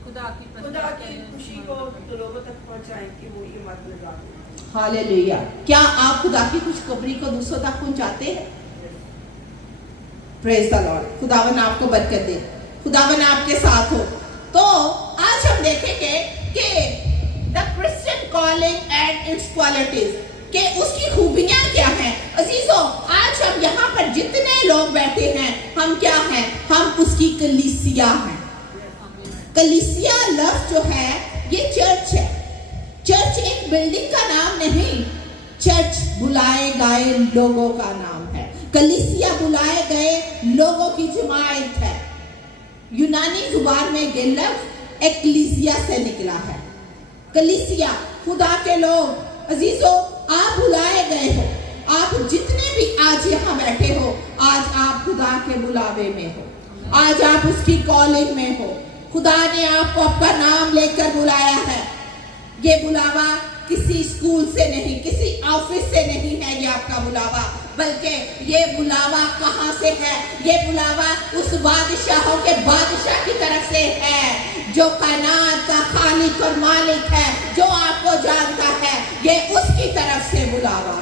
खुदा की खुशी को लोगों तक पहुंचाएं कि वो ये मत लगाएं। हालेलुया। क्या आप खुदा की खुशखबरी को दूसरों तक पहुंचाते हैं? Praise the Lord. खुदावन आपको बरकत दे, खुदावन आपके साथ हो। तो आज हम देखेंगे कि the Christian calling and it's qualities, कि उसकी खूबियां क्या हैं। अजीजों, आज हम यहाँ पर जितने लोग बैठे हैं, हम क्या हैं? हम उसकी कलीसिया हैं। कलीसिया लफ्ज जो है ये चर्च है। चर्च एक बिल्डिंग का नाम नहीं, चर्च बुलाए गए लोगों का नाम है। कलीसिया बुलाए गए लोगों की जमात है। यूनानी जुबान में ये लफ्ज एक्लीसिया से निकला है। कलीसिया, खुदा के लोग। अजीजों, आप बुलाए गए हो। आप जितने भी आज यहाँ बैठे हो, आज आप खुदा के बुलावे में हो। आज आप उसकी कॉलिंग में हो। खुदा ने आपको आपका नाम लेकर बुलाया है। ये बुलावा किसी स्कूल से नहीं, किसी ऑफिस से नहीं है ये आपका बुलावा, बल्कि ये बुलावा कहाँ से है? ये बुलावा उस बादशाहों के बादशाह की तरफ से है, जो कायनात का खालिक और मालिक है, जो आपको जानता है। ये उसकी तरफ से बुलावा।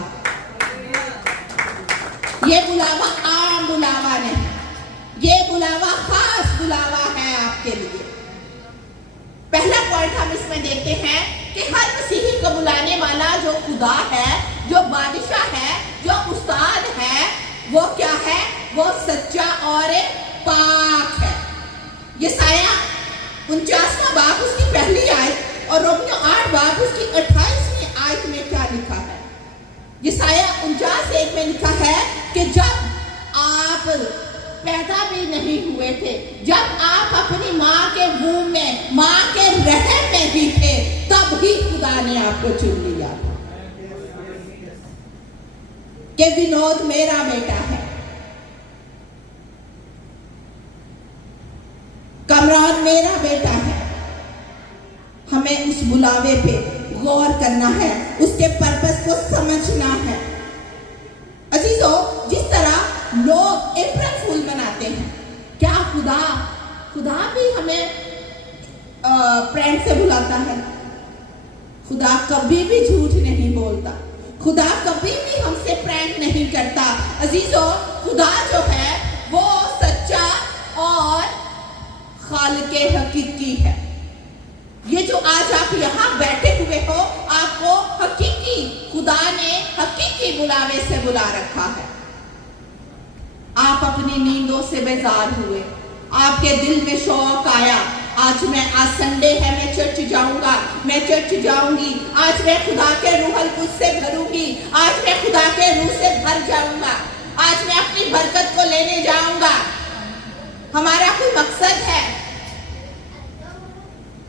ये बुलावा आम बुलावा नहीं, ये बुलावा खास बुलावा है आपके लिए। पहला पॉइंट हम इसमें देखते हैं कि हर मसीही को बुलाने वाला जो खुदा है, जो बादशाह है, जो उस्ताद है, वो क्या है? वो सच्चा और पाक है। यशाया 49वां बाब उसकी पहली आयत और रोमियो 8 बाब उसकी 28वीं आयत में क्या लिखा है? यशाया 49:1 में लिखा है कि जब आप पैदा भी नहीं हुए थे, जब आप अपनी माँ के वूम में, माँ के रहम में भी थे, तब ही खुदा ने आपको चुन लिया था कि विनोद मेरा बेटा है, कमरान मेरा बेटा है। हमें उस बुलावे पे गौर करना है, उसके पर्पस को समझना है। अजीजों, जिस तरह लोग अप्रैल फूल मनाते हैं, क्या खुदा भी हमें प्रैंक से बुलाता है? खुदा कभी भी झूठ नहीं बोलता। खुदा कभी भी हमसे प्रैंक नहीं करता। अजीजों, खुदा जो है वो सच्चा और खालिके हकीकी है। ये जो आज आप यहाँ बैठे हुए हो, आपको हकीकी खुदा ने हकीकी बुलावे से बुला रखा है। आप अपनी नींदों से बेजार हुए, आपके दिल में शौक आया, आज संडे है, मैं चर्च जाऊंगा, मैं चर्च जाऊंगी, आज मैं खुदा के रूहल कुछ से भरूंगी, आज मैं खुदा के रूह से भर जाऊंगा, आज मैं अपनी बरकत को लेने जाऊंगा। हमारा कोई मकसद है।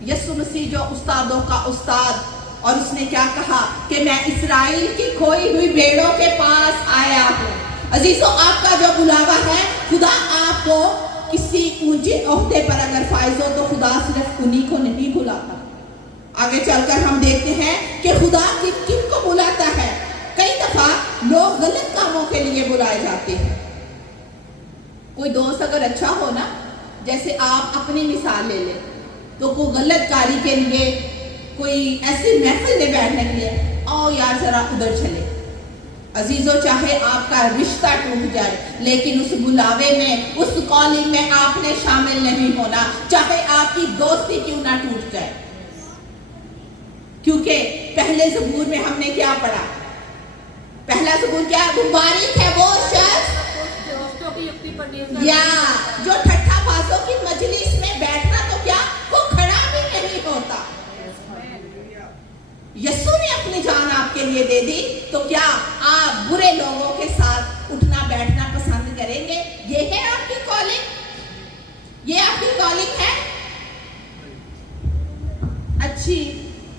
यीशु मसीह जो उस्तादों का उस्ताद, और उसने क्या कहा कि मैं इस्राएल की खोई हुई भेड़ों के पास आया हूं। अजीजों, आपका जो बुलावा है, खुदा आपको किसी ऊंचे ओहदे पर अगर फाइज हो तो खुदा सिर्फ उन्हीं को नहीं बुलाता। आगे चलकर हम देखते हैं कि खुदा किन को बुलाता है। कई दफा लोग गलत कामों के लिए बुलाए जाते हैं। कोई दोस्त अगर अच्छा हो ना, जैसे आप अपनी मिसाल ले लें, तो कोई गलत कार्य के लिए, कोई ऐसी महफिल में बैठने के लिए, आओ यार जरा उधर चले। अजीजों, चाहे आपका रिश्ता टूट जाए, लेकिन उस बुलावे में, उस कॉलिंग में आपने शामिल नहीं होना, चाहे आपकी दोस्ती क्यों ना टूट जाए। क्योंकि पहले ज़बूर में हमने क्या पढ़ा? पहला ज़बूर क्या? मुबारक है वो शख्स या जो ठट्ठाबाजों की मजलिस में बैठना तो क्या वो खड़ा भी नहीं होता। यीशु ने अपनी जान आपके लिए दे दी, तो क्या आप बुरे लोगों के साथ उठना बैठना पसंद करेंगे? ये है आपकी कॉलिंग? ये आपकी कॉलिंग है? अच्छी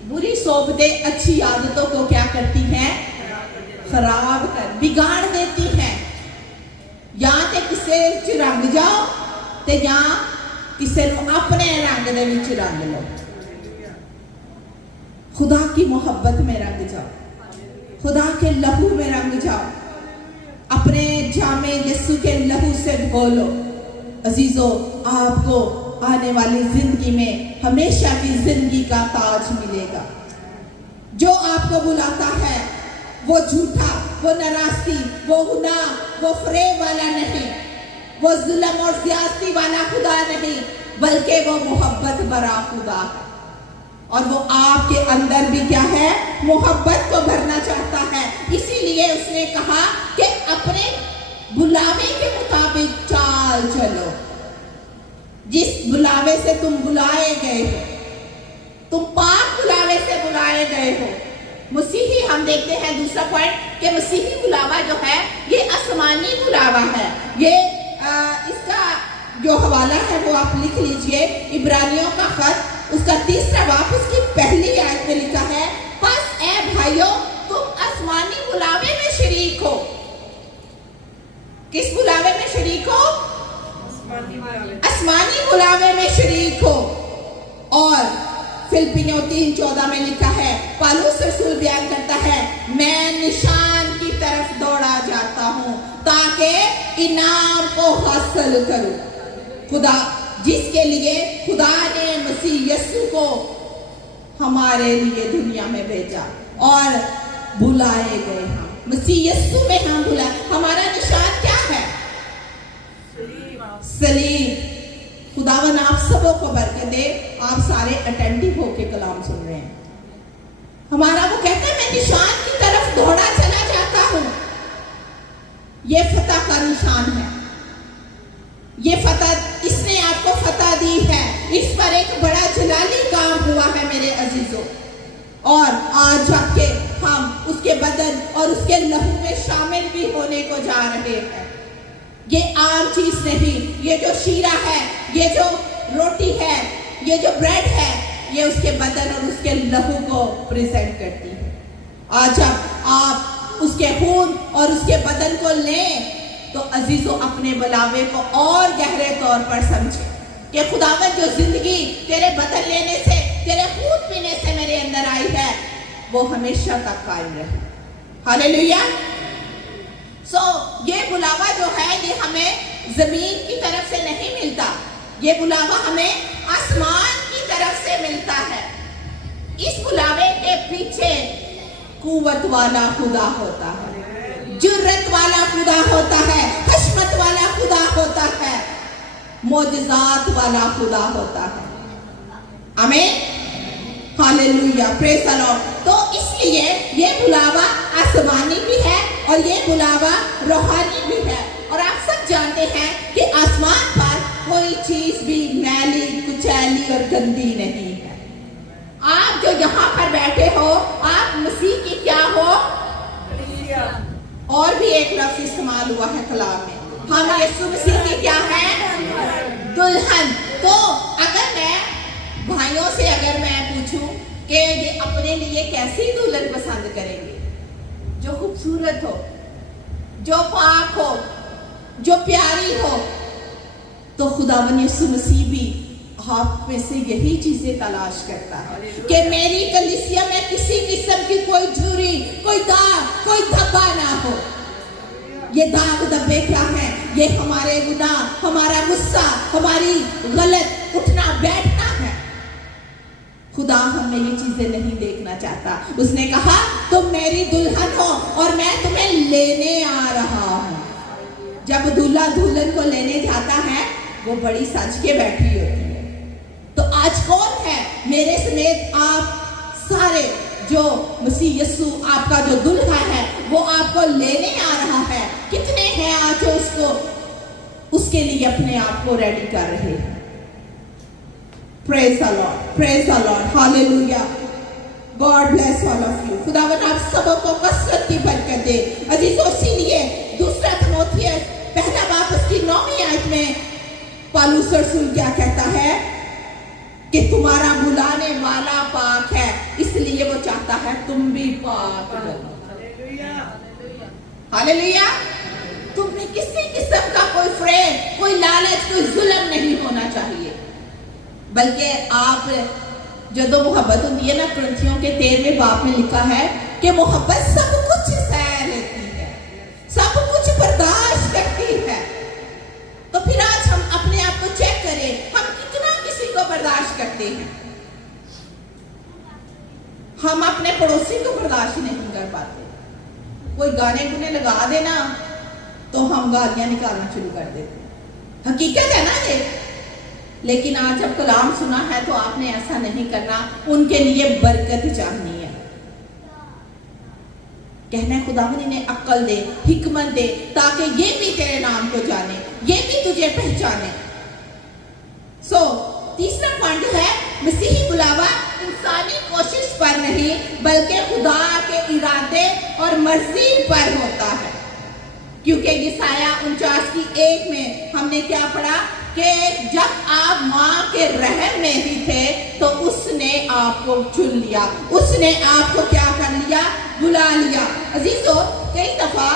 बुरी सोबतें अच्छी आदतों को क्या करती हैं? खराब कर, बिगाड़ देती हैं। यहाँ ते किसे च रंग जाओ, ते यहाँ किसे अपने रंग दे विच रंग लो। खुदा की मोहब्बत में रंग जाओ, खुदा के लहू में रंग जाओ, अपने जामे यीशु के लहू से धो लो। अजीजों, आपको आने वाली जिंदगी में हमेशा की जिंदगी का ताज मिलेगा। जो आपको बुलाता है वो झूठा, वो नाराजगी, वो गुनाह, वो फरेब वाला नहीं, वो जुल्म और ज्यादती वाला खुदा नहीं, बल्कि वो मोहब्बत भरा खुदा है। और वो आपके अंदर भी क्या है, मोहब्बत को भरना चाहता है। इसीलिए उसने कहा कि अपने बुलावे के मुताबिक चाल चलो। जिस बुलावे से तुम बुलाए गए हो, तुम पाक बुलावे से बुलाए गए हो। मसीही, हम देखते हैं दूसरा पॉइंट कि मसीही बुलावा जो है ये आसमानी बुलावा है। ये इसका जो हवाला है वो आप लिख लीजिए, इब्रानियों का खत उसका 3 बाब उसकी पहली आयत में लिखा है, बस ए भाइयों तुम आसमानी बुलावे में शरीक हो। किस बुलावे में शरीक हो? आसमानी बुलावे में शरीक हो। और फिलिपियों 3:14 में लिखा है, पौलुस रसूल बयान करता है, मैं निशान की तरफ दौड़ा जाता हूं ताकि इनाम को हासिल करूं। खुदा, जिसके लिए खुदा ने मसीह यीशु को हमारे लिए दुनिया में भेजा और बुलाए गए हम, मसीह यीशु में हम बुलाए। हमारा निशान क्या है? सलीब। खुदावन आप सबों को बरकत दे, आप सारे अटेंटिव होके कलाम सुन रहे हैं। हमारा वो कहता है, मैं निशान की तरफ दौड़ा चला जाता हूं। ये फतह का निशान है। ये फतह, इसने आपको फतह दी है। इस पर एक बड़ा जलाली काम हुआ है मेरे अजीजों। और आज जाके हम उसके बदन और उसके लहू में शामिल भी होने को जा रहे हैं। ये आम चीज नहीं, ये जो शीरा है, ये जो रोटी है, ये जो ब्रेड है, ये उसके बदन और उसके लहू को प्रेजेंट करती है। आज जब आप उसके खून और उसके बदन को लें तो अजीजों अपने बुलावे को और गहरे तौर पर समझें कि खुदावंद जो जिंदगी तेरे बदन लेने से, तेरे खून पीने से मेरे अंदर आई है, वो हमेशा तक कायम रहे। हालेलुया। ये बुलावा जो है ये हमें जमीन की तरफ से नहीं मिलता, ये बुलावा हमें आसमान की तरफ से मिलता है। इस बुलावे के पीछे कुव्वत वाला खुदा होता है, जुर्रत वाला खुदा होता है, हशमत वाला खुदा होता है, मौजज़ात वाला खुदा होता है। आमीन, हालेलुया, प्रेज़ द लॉर्ड। तो इसलिए ये बुलावा आसमानी भी है और ये बुलावा रूहानी भी है। और आप सब जानते हैं कि आसमान पर कोई चीज भी मैली, कुचैली और गंदी नहीं है। आप जो यहाँ पर बैठे हो, आप मसीह की क्या हो? और भी एक लफ्ज इस्तेमाल हुआ है कलाम में, हम यीशु मसीह की क्या है? दुल्हन। तो अगर मैं भाइयों से अगर मैं पूछूं कि ये अपने लिए कैसी दुल्हन पसंद करेंगे? जो खूबसूरत हो, जो पाक हो, जो प्यारी हो। तो खुदावन यीशु मसीह भी आप में से यही चीजें तलाश करता है कि मेरी कलीसिया में किसी किस्म की कोई झुर्री, कोई दाग, कोई धब्बा ना हो। ये दाग धब्बे क्या हैं? ये हमारे गुनाह, हमारा गुस्सा, हमारी गलत उठना बैठना है। खुदा हमें ये चीजें नहीं देखना चाहता। उसने कहा तुम मेरी दुल्हन हो और मैं तुम्हें लेने आ रहा हूं। जब दूल्हा दुल्हन को लेने जाता है वो बड़ी सज के बैठी होती है। तो आज कौन है मेरे समेत आप सारे जो मसीह यीशु आपका जो दुल्हा है वो आपको लेने आ रहा है? कितने हैं आज जो उसको उसके लिए अपने आप को रेडी कर रहे हैं? Praise the Lord, praise the Lord, hallelujah. God bless all of you. खुदावन आप सबों को कसरत की बरकत दे। अजीजों, इसीलिए दूसरा तीमुथियुस पहला बाब उसकी 9वीं आयत में पौलुस रसूल क्या कहता है कि तुम्हारा बुलाने वाला पाक है, इसलिए वो चाहता है तुम भी पाक बनो। हालेलुया। तुम में किसी किस्म का कोई फ्रेम, कोई लालच, कोई जुल्म नहीं होना चाहिए, बल्कि आप जदों मोहब्बत होती है ना, कुरिन्थियों के 13वें बाब में लिखा है कि मोहब्बत सब कुछ सह लेती है, सब कुछ बर्दाश्त करती है। तो फिर आज हम अपने आप को चेक करें, हम कितना किसी को बर्दाश्त करते हैं। हम अपने पड़ोसी को बर्दाश्त नहीं कर पाते। कोई गाने गुने लगा देना तो हम गालियां निकालना शुरू कर देते हैं। हकीकत है ना ये, लेकिन आज जब कलाम सुना है तो आपने ऐसा नहीं करना, उनके लिए बरकत चाहनी है। कहना है खुदावन इन्हें अक्ल दे, हिकमत दे, ताकि ये भी तेरे नाम को जाने, ये भी तुझे पहचाने। तीसरा पॉइंट है, मसीही बुलावा इंसानी कोशिश पर नहीं बल्कि खुदा के इरादे और मर्जी पर होता है। क्योंकि यशायाह 49:1 में हमने क्या पढ़ा कि जब आप माँ के रहम में ही थे तो उसने आपको चुन लिया, उसने आपको क्या कर लिया, बुला लिया। अजीजों, कई दफा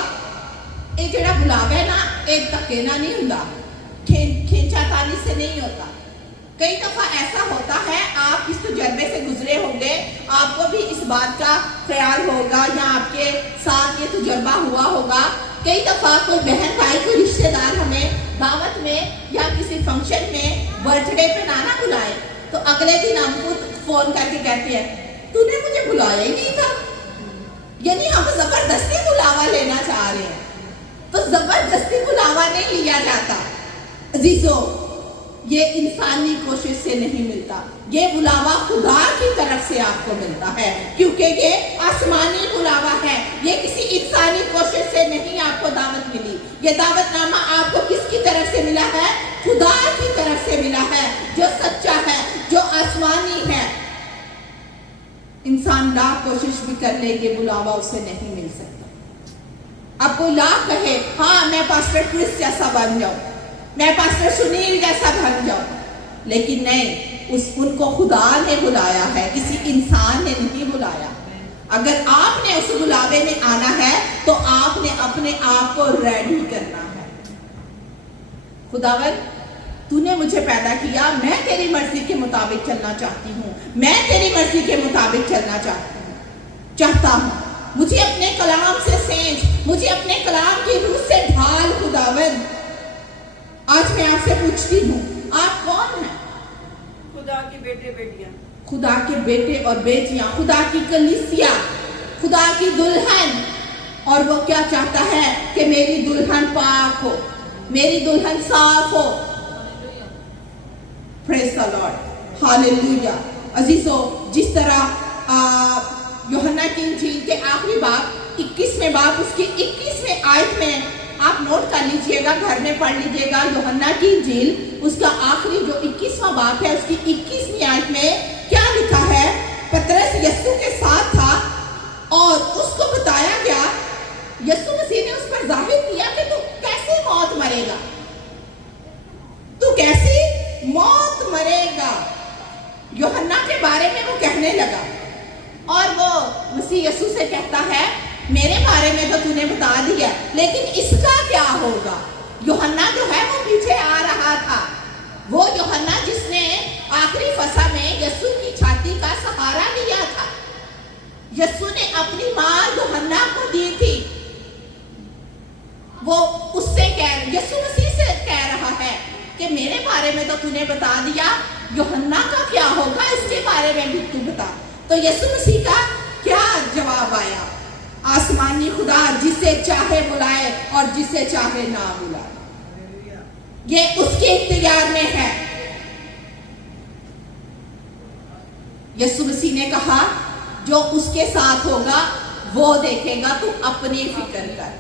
ये जड़ा बुलावा है ना, एक धक्के ना नहीं होता, खींचातानी से नहीं होता। कई दफा ऐसा होता है, आप इस तजुर्बे से गुजरे होंगे, आपको भी इस बात का ख्याल होगा या आपके साथ ये तजुर्बा हुआ होगा। कई दफा कोई बहन भाई, कोई रिश्तेदार हमें दावत में या किसी फंक्शन में बर्थडे पे ना बुलाए तो अगले दिन हमको फोन करके कहते हैं तूने मुझे बुलाया ही नहीं था। यानी हम जबरदस्ती बुलावा लेना चाह रहे हैं, तो जबरदस्ती बुलावा नहीं लिया जाता। अजीजों, ये इंसानी कोशिश से नहीं मिलता, ये बुलावा खुदा की तरफ से आपको मिलता है, क्योंकि ये आसमानी बुलावा है। ये किसी इंसानी कोशिश से नहीं आपको दावत मिली। ये दावतनामा आपको किसकी तरफ से मिला है? खुदा की तरफ से मिला है, जो सच्चा है, जो आसमानी है। इंसान लाख कोशिश भी कर ले, ये बुलावा उसे नहीं मिल सकता। अब कोई लाख कहे हाँ मैं पास्टर क्रिस जैसा बन जाऊं, मैं पास्टर सुनील जैसा बन जाऊं, लेकिन नहीं, उनको खुदा ने बुलाया है, किसी इंसान ने नहीं बुलाया। अगर आपने उस बुलावे में आना है तो आपने अपने आप को रेडी करना है। खुदावन, तूने मुझे पैदा किया, मैं तेरी मर्जी के मुताबिक चलना चाहती हूँ, मैं तेरी मर्जी के मुताबिक चलना चाहता हूँ। मुझे अपने कलाम से सेंच, मुझे अपने कलाम की रूह से ढाल। खुदावन, आज मैं आपसे पूछती हूँ, आप कौन हैं? खुदा के बेटे बेटियां, खुदा के बेटे और बेटियां, खुदा की कलीसिया, खुदा की दुल्हन। और वो क्या चाहता है कि मेरी दुल्हन पाक हो, मेरी दुल्हन साफ हो। Praise the lord, hallelujah. अजीजों, जिस तरह यूहन्ना की इंजील के आखिरी बाब 21वें बाब उसकी 21वें आयत में आप नोट कर लीजिएगा, घर में पढ़ लीजिएगा। यूहन्ना की इंजील उसका आखिरी जो 21वां बाब है उसकी 21वीं आयत में क्या लिखा है? पतरस यीशु के साथ था और उसको बताया गया, यीशु मसीह ने उस पर जाहिर किया कि तू कैसे मौत मरेगा, तू कैसी मौत मरेगा। यूहन्ना के बारे में वो कहने लगा और वो मसीह यीशु से कहता है मेरे बारे में तो तूने बता दिया, लेकिन इसका क्या होगा? यूहन्ना जो है वो पीछे आ रहा था, वो यूहन्ना जिसने आखिरी फसा में यीशु की छाती का सहारा लिया था। यीशु ने अपनी मां यूहन्ना को दी थी। वो उससे यीशु मसीह से कह रहा है कि मेरे बारे में तो तूने बता दिया, यूहन्ना का क्या होगा, इसके बारे में भी तू बता। तो यीशु मसीह का क्या जवाब आया? आसमानी खुदा जिसे चाहे बुलाए और जिसे चाहे ना बुलाए, ये उसके इख्तियार में है। यीशु मसीह ने कहा जो उसके साथ होगा वो देखेगा, तू अपनी फिक्र कर।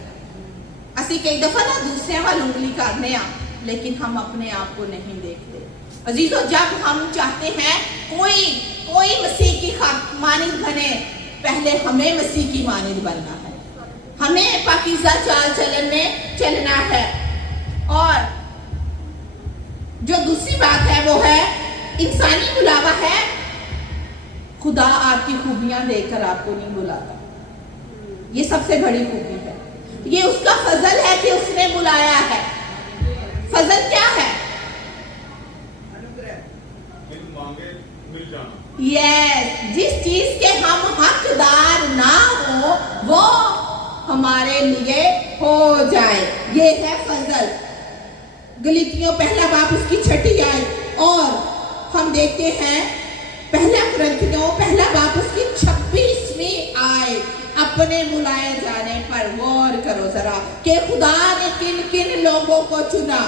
असी कई दफा ना दूसरे वाल उंगली करने आ, लेकिन हम अपने आप को नहीं देखते। अजीजों, जब हम चाहते हैं कोई मसीह की मानिंद बने, पहले हमें मसीह की मानिंद बनना है, हमें पाकीज़ा चाल चलन में चलना है। और जो दूसरी बात है वो है इंसानी बुलावा है। खुदा आपकी खूबियां देखकर आपको नहीं बुलाता, ये सबसे बड़ी खूबी है। ये उसका फजल है कि उसने बुलाया है। फजल क्या है? यस, जिस चीज के हम हकदार ना हो वो हमारे लिए हो जाए, ये है फजल। गलीतियों पहला बाब उसकी 6 आयत, और हम देखते हैं पहला कुरिन्थियों पहला बाब उसकी 26वीं आयत। अपने बुलाए जाने पर गौर करो जरा कि खुदा ने किन किन लोगों को चुना।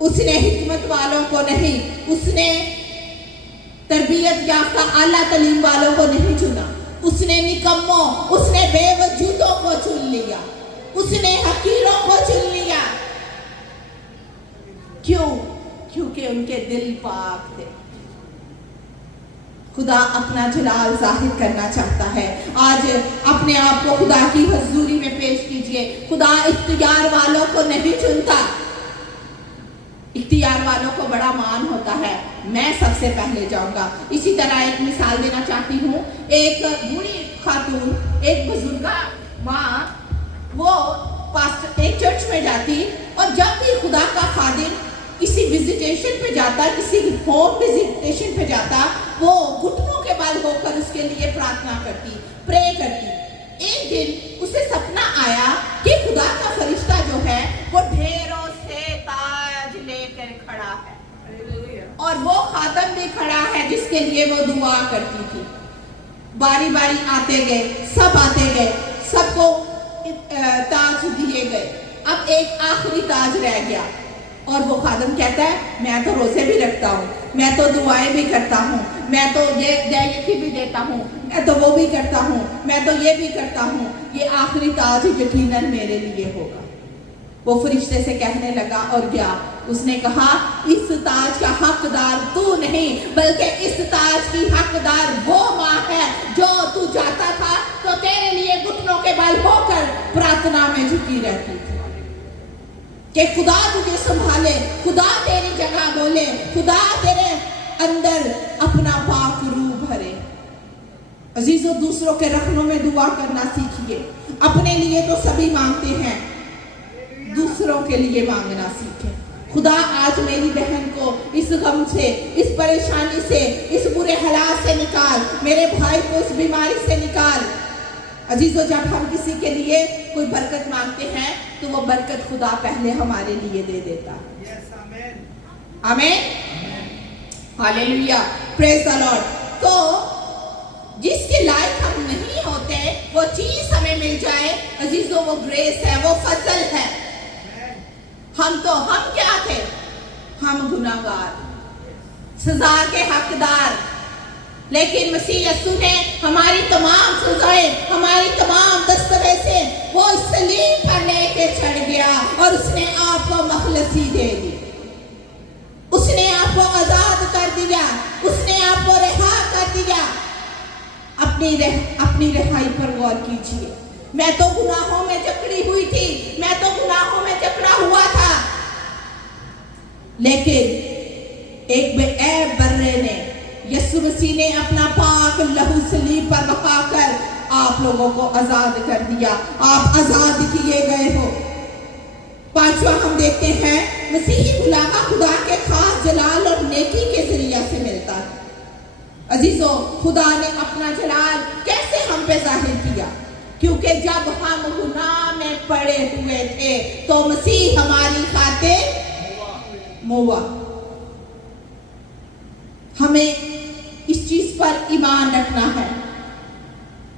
उसने हिकमत वालों को नहीं, उसने तरबियत याफ्ता आला तालीम वालों को नहीं चुना, उसने निकम्मों, उसने बेवजूदों को चुन लिया, उसने हकीरों को चुन लिया। क्यों? क्योंकि उनके दिल पाक थे। खुदा अपना जलाल जाहिर करना चाहता है। आज अपने आप को खुदा की हुजूरी में पेश कीजिए। खुदा इख्तियार वालों को नहीं चुनता, इख्तियार वालों को बड़ा मान होता है, मैं सबसे पहले जाऊंगा। इसी तरह एक मिसाल देना चाहती हूँ। एक बूढ़ी खातून, एक बुजुर्गा माँ, वो पास्टर एक चर्च में जाती और जब भी खुदा का खादिम किसी विजिटेशन पे जाता, किसी होम विजिटेशन पे जाता, वो घुटनों के बल होकर उसके लिए प्रार्थना करती, प्रे करती। एक दिन उसे सपना आया कि खुदा का फरिश्ता जो है वो ढेरों से ताज लेकर खड़ा है और वो खातम भी खड़ा है जिसके लिए वो दुआ करती थी। बारी बारी आते गए, सब आते गए, सबको ताज दिए गए। अब एक आखिरी ताज रह गया और वो खादम कहता है, मैं तो रोजे भी रखता हूँ, मैं तो दुआएं भी करता हूँ, मैं तो ये यकी भी देता हूँ, मैं तो वो भी करता हूँ, मैं तो ये भी करता हूँ, ये आखिरी ताज यकीनन मेरे लिए होगा। वो फरिश्ते से कहने लगा और गया। उसने कहा, इस ताज का हकदार तू नहीं, बल्कि इस ताज की हकदार वो माँ है जो तू जाता था तो तेरे लिए घुटनों के बल होकर प्रार्थना में झुकी रहती थी कि खुदा तुझे संभाले, खुदा तेरी जगह बोले, खुदा तेरे अंदर अपना पाक रूह भरे। अजीजों, दूसरों के रखनों में दुआ करना सीखिए। अपने लिए तो सभी मांगते हैं, दूसरों के लिए मांगना सीखें। खुदा आज मेरी बहन को इस गम से, इस परेशानी से, इस बुरे हालात से निकाल, मेरे भाई को इस बीमारी से निकाल। अजीजों, जब हम किसी के लिए कोई बरकत मांगते हैं तो वो बरकत खुदा पहले हमारे लिए दे देता है। आमीन, हालेलुया, प्रेज द लॉर्ड। तो जिसके लायक हम नहीं होते वो चीज हमें मिल जाए, अजीजों, वो ग्रेस है, वो फजल है। हम क्या थे? हम गुनाहगार, सजा के हकदार, लेकिन मसीह यीशु ने हमारी तमाम सजाएं, हमारी तमाम दस्तावेज़ें वो सलीब पर लेके चढ़ गया और उसने आपको मखलसी दे दी, उसने आपको आजाद कर दिया, उसने आपको रिहा कर दिया। अपनी रिहाई पर गौर कीजिए। मैं तो गुनाहों में जकड़ी हुई थी, मैं तो गुनाहों में जकड़ा हुआ था, लेकिन एक बेऐब बर्रे ने, यीशु मसीह ने अपना पाक लहू सलीब पर बहाकर आप लोगों को आजाद कर दिया। आप आजाद किए गए हो। पांचवा हम देखते हैं, मसीही बुलावा खुदा के खास जलाल और नेकी के जरिए से मिलता है। अजीजों, खुदा ने अपना जलाल कैसे हम पे जाहिर किया? क्योंकि जब हम गुनाह में पड़े हुए थे तो मसीह हमारी खातिर मुआ। हमें इस चीज पर ईमान रखना है।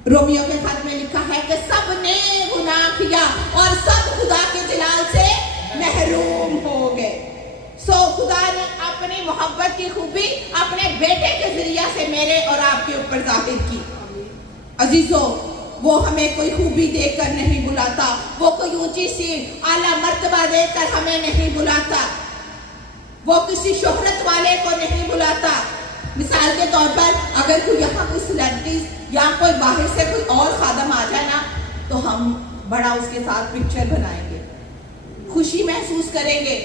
रोमियो के खत में लिखा है कि सब ने गुनाह किया और सब खुदा के जलाल से महरूम हो गए। सो खुदा ने अपनी मोहब्बत की खूबी अपने बेटे के जरिए से मेरे और आपके ऊपर जाहिर की। अजीजों, वो हमें कोई खूबी देकर नहीं बुलाता, वो कोई ऊंची सी आला मर्तबा देकर हमें नहीं बुलाता, वो किसी शोहरत वाले को नहीं बुलाता। मिसाल के तौर पर अगर कोई यहाँ कोई सेलिब्रिटी या कोई बाहर से कोई और खादम आ जाए ना, तो हम बड़ा उसके साथ पिक्चर बनाएंगे, खुशी महसूस करेंगे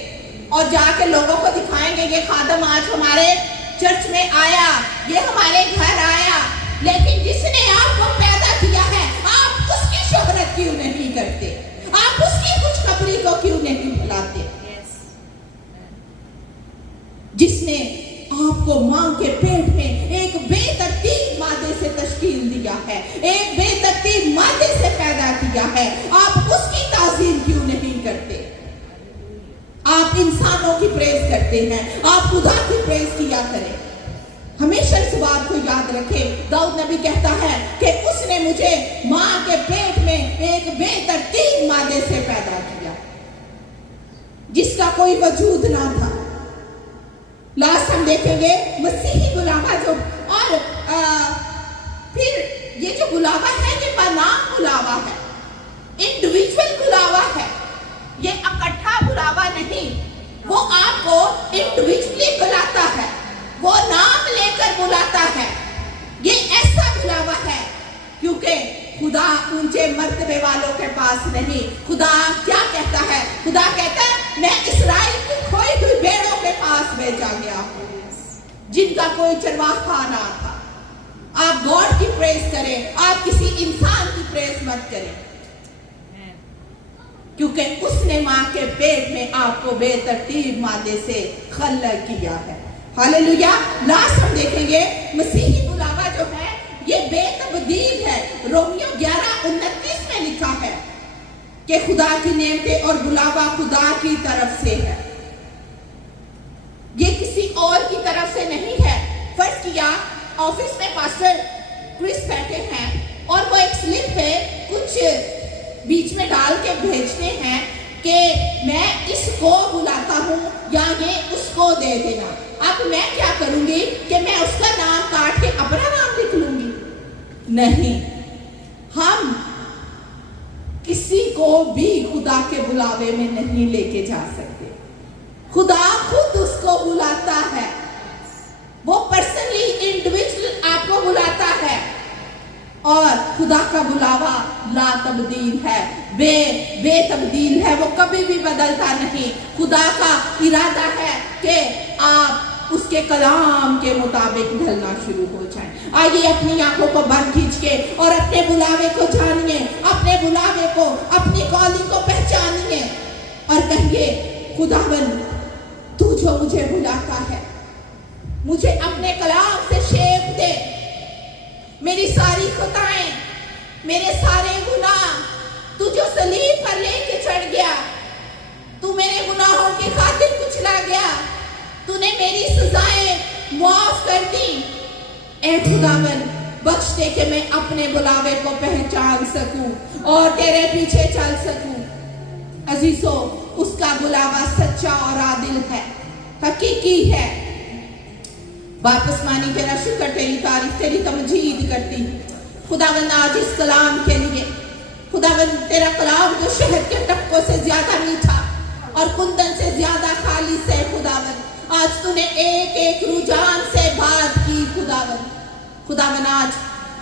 और जाके लोगों को दिखाएंगे, ये खादम आज हमारे चर्च में आया, ये हमारे घर आया। लेकिन जिसने आपको पैदा किया है, आप उसकी शोहरत क्यों नहीं करते? आप उसकी खुशखबरी को क्यों नहीं बुलाते? जिसने आपको मां के पेट में एक बेतरतीब मादे से तश्कील दिया है, एक बेतरतीब मादे से पैदा किया है, आप उसकी ताज़ीम क्यों नहीं करते? आप इंसानों की प्रेज करते हैं, आप खुदा की प्रेज किया करें। हमेशा इस बात को याद रखें। दाऊद नबी कहता है कि उसने मुझे मां के पेट में एक बेतरतीब मादे से पैदा किया। जिसका कोई वजूद ना था। लास्ट हम देखेंगे मसीही बुलावा जो, और फिर ये जो बुलावा है ये बनाम बुलावा है, इंडिविजुअल बुलावा है, ये इकट्ठा बुलावा नहीं। वो आपको इंडिविजुअली बुलाता है, वो नाम लेकर बुलाता है। ये ऐसा बुलावा है क्योंकि खुदा ऊंचे मर्तबे वालों के पास नहीं। खुदा क्या कहता है? खुदा कहता है मैं इस्राएल की खोई हुई भेड़ों के पास भेजा गया हूँ, जिनका कोई चरवाहा ना था। आप गॉड की प्रेज करें, आप किसी इंसान की प्रेज मत करें, क्योंकि उसने मां के पेट में आपको बेतरतीब मादे से खलक किया है। हालेलुया। लास्ट हम देखेंगे मसीही बुलावा जो है ये बेतब्दील है। रोमियो 11:29 में लिखा है कि खुदा की नेमतें और बुलावा खुदा की तरफ से है, ये किसी और की तरफ से नहीं है। फर्स्ट किया ऑफिस में पास्टर क्रिस बैठे हैं और वो एक स्लिप पे कुछ बीच में डाल के भेजते हैं कि मैं इसको बुलाता हूं या ये उसको दे देना। अब मैं क्या करूंगी कि मैं उसका नाम काट के अपना नाम लिख लूंगी? नहीं, हम किसी को भी खुदा के बुलावे में नहीं लेके जा सकते। खुदा खुद उसको बुलाता है, वो पर्सनली इंडिविजुअल आपको बुलाता है। और खुदा का बुलावा ला तब्दील है, बेतब्दील है, वो कभी भी बदलता नहीं। खुदा का इरादा है कि आप उसके कलाम के मुताबिक ढलना शुरू हो जाएं। आइए अपनी आंखों को बंद खींच के और अपने बुलावे को जानिए, अपने बुलावे को, अपनी कॉलिंग को पहचानिए और कहिए खुदावन तू जो मुझे बुलाता है मुझे अपने कलाम से शेप दे। मेरी सारी खताएं, मेरे सारे गुनाह तू जो सलीब पर लेके चढ़ गया, तू मेरे गुनाहों की खातिर कुचला गया, तूने मेरी सजाएं माफ कर दी। ए खुदावन बख्श दे कि मैं अपने बुलावे को पहचान सकूं और तेरे पीछे चल सकूं। अजीजों, उसका बुलावा सच्चा और आदिल है, हकीकी है। वापस मानी तेरा शुक्र, तेरी तारीफ, तेरी तमजीद करती हूं खुदावन आज इस कलाम के लिए। खुदावन तेरा कलाम जो शहद के टपकों से ज्यादा मीठा और कुंदन से ज्यादा खालिस है खुदावन, आज तूने एक एक रुझान से बात की खुदावन। खुदावन आज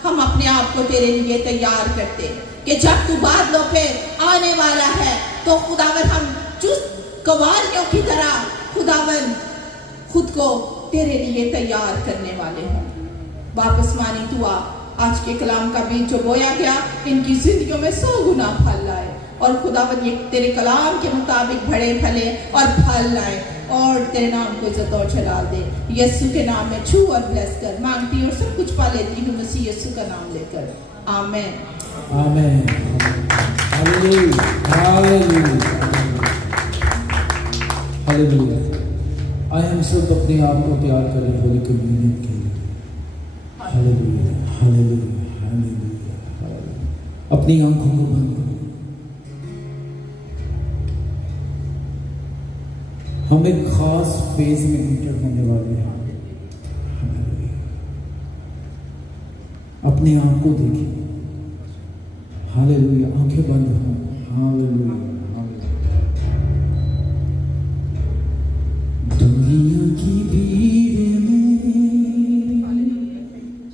हम अपने आप को तेरे लिए तैयार करते कि जब तू बादलों पे आने वाला है तो खुदावन हम चुस्त कवारियों की तरह खुदावन खुद को तेरे लिए तैयार करने वाले हों। वापस मानी तू आज के कलाम का बीज जो बोया गया इनकी जिंदगियों में 100 गुना फल लाए और खुदावन ये तेरे कलाम के मुताबिक बड़े फले और फल लाए और तेरे नाम को इज्जत और जलाल दे। यीशु के नाम में छू और ब्लेस कर मांगती और सब कुछ पा लेती हूँ मसीह यीशु का नाम लेकर, आमेन आमेन। हालेलुया हालेलुया हालेलुया। आइए हम सब अपने आप को प्यार करें होली कम्युनियन के लिए। हालेलुया हालेलुया हालेलुया। अपनी आंखों को बंद करें। हम एक खास फेज में एंटर होने वाले हैं। अपने आप को देखिए। हालेलुया। आंखें बंद हों। Hallelujah hallelujah. दुनिया की भीड़ में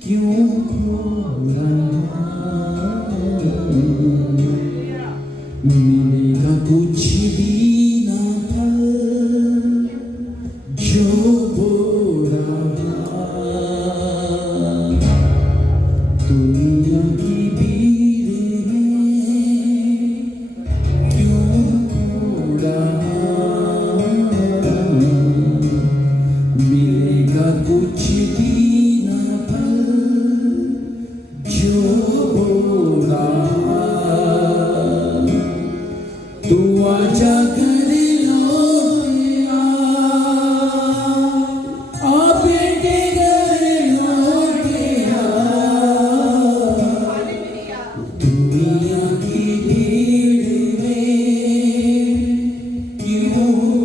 क्यों खो रहा, मिलेगा कुछ भी ना फल जो बो रहा। दुनिया की भीड़ में क्यों खो रहा, मिलेगा कुछ भी ना फल जो बो रहा। तू आजा कर लो आ बेटे घर लौटे आ। दुनिया की भीड़ में क्यों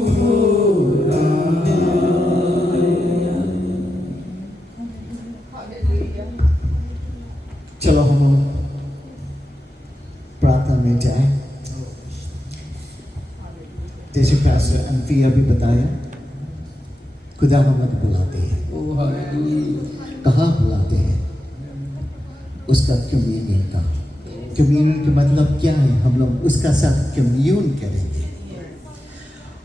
जैसे पास्टर अनफिया भी बताया, खुदा हम लोग बुलाते हैं। ओ हालेलुया। कहाँ बुलाते हैं? उसका कम्युनियन का। कम्युनियन का मतलब क्या है? हम लोग उसका साथ कम्यून करेंगे।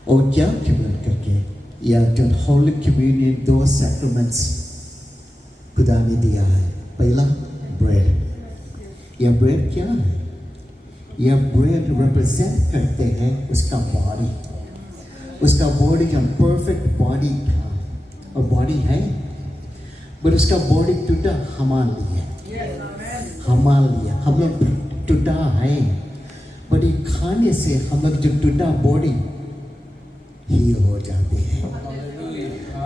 और क्या कम्यून करके? या जो होली कम्युनियन 2 सैक्रामेंट्स खुदा ने दिया है। पहला ब्रेड। यह ब्रेड क्या है? यह ब्रेड रिप्रेजेंट करते हैं उसका बॉडी। उसका बॉडी जो परफेक्ट बॉडी था और बॉडी है, बट उसका बॉडी टूटा हमारे लिए। हमारे लिए हम लोग टूटा है, बट ये खाने से हम लोग जो टूटा बॉडी हील हो जाते हैं।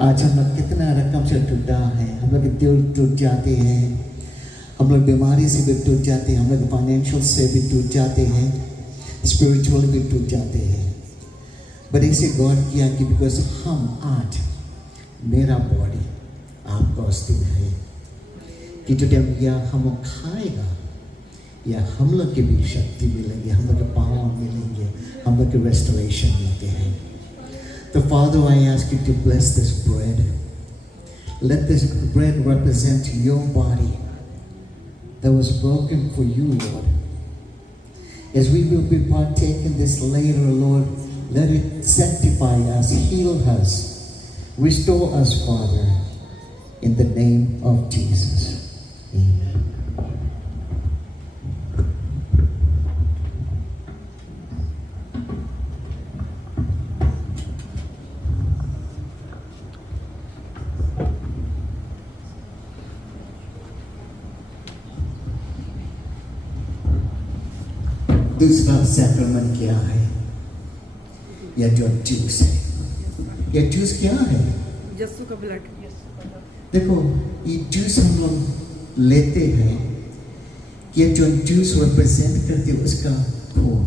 आज हम लोग कितना रकम से टूटा है, हम लोग दिल टूट जाते हैं, हम लोग बीमारी से भी टूट जाते हैं, हम लोग फाइनेंशियल से भी टूट जाते हैं, स्पिरिचुअल भी टूट जाते हैं। बट इसे गौर किया कि बिकॉज हम आज मेरा बॉडी आपका अस्तित्व है कि जो टाइम या हम लोग खाएगा या हम लोग की भी शक्ति मिलेगी, हम लोग के पावर मिलेंगे, हम लोग के रेस्टोरेशन मिलते हैं। तो Father, I ask you to bless this bread. Let this bread represent your body that was broken for you, Lord. As we will be partaking this later, Lord, let it sanctify us, heal us, restore us, Father, in the name of Jesus. Amen. दूसरा sacrament क्या है? या जो juice है। यह juice क्या है? यीशु का ब्लड। देखो, ये जूस हम लोग लेते हैं, ये जो जूस रिप्रेजेंट करते उसका खून,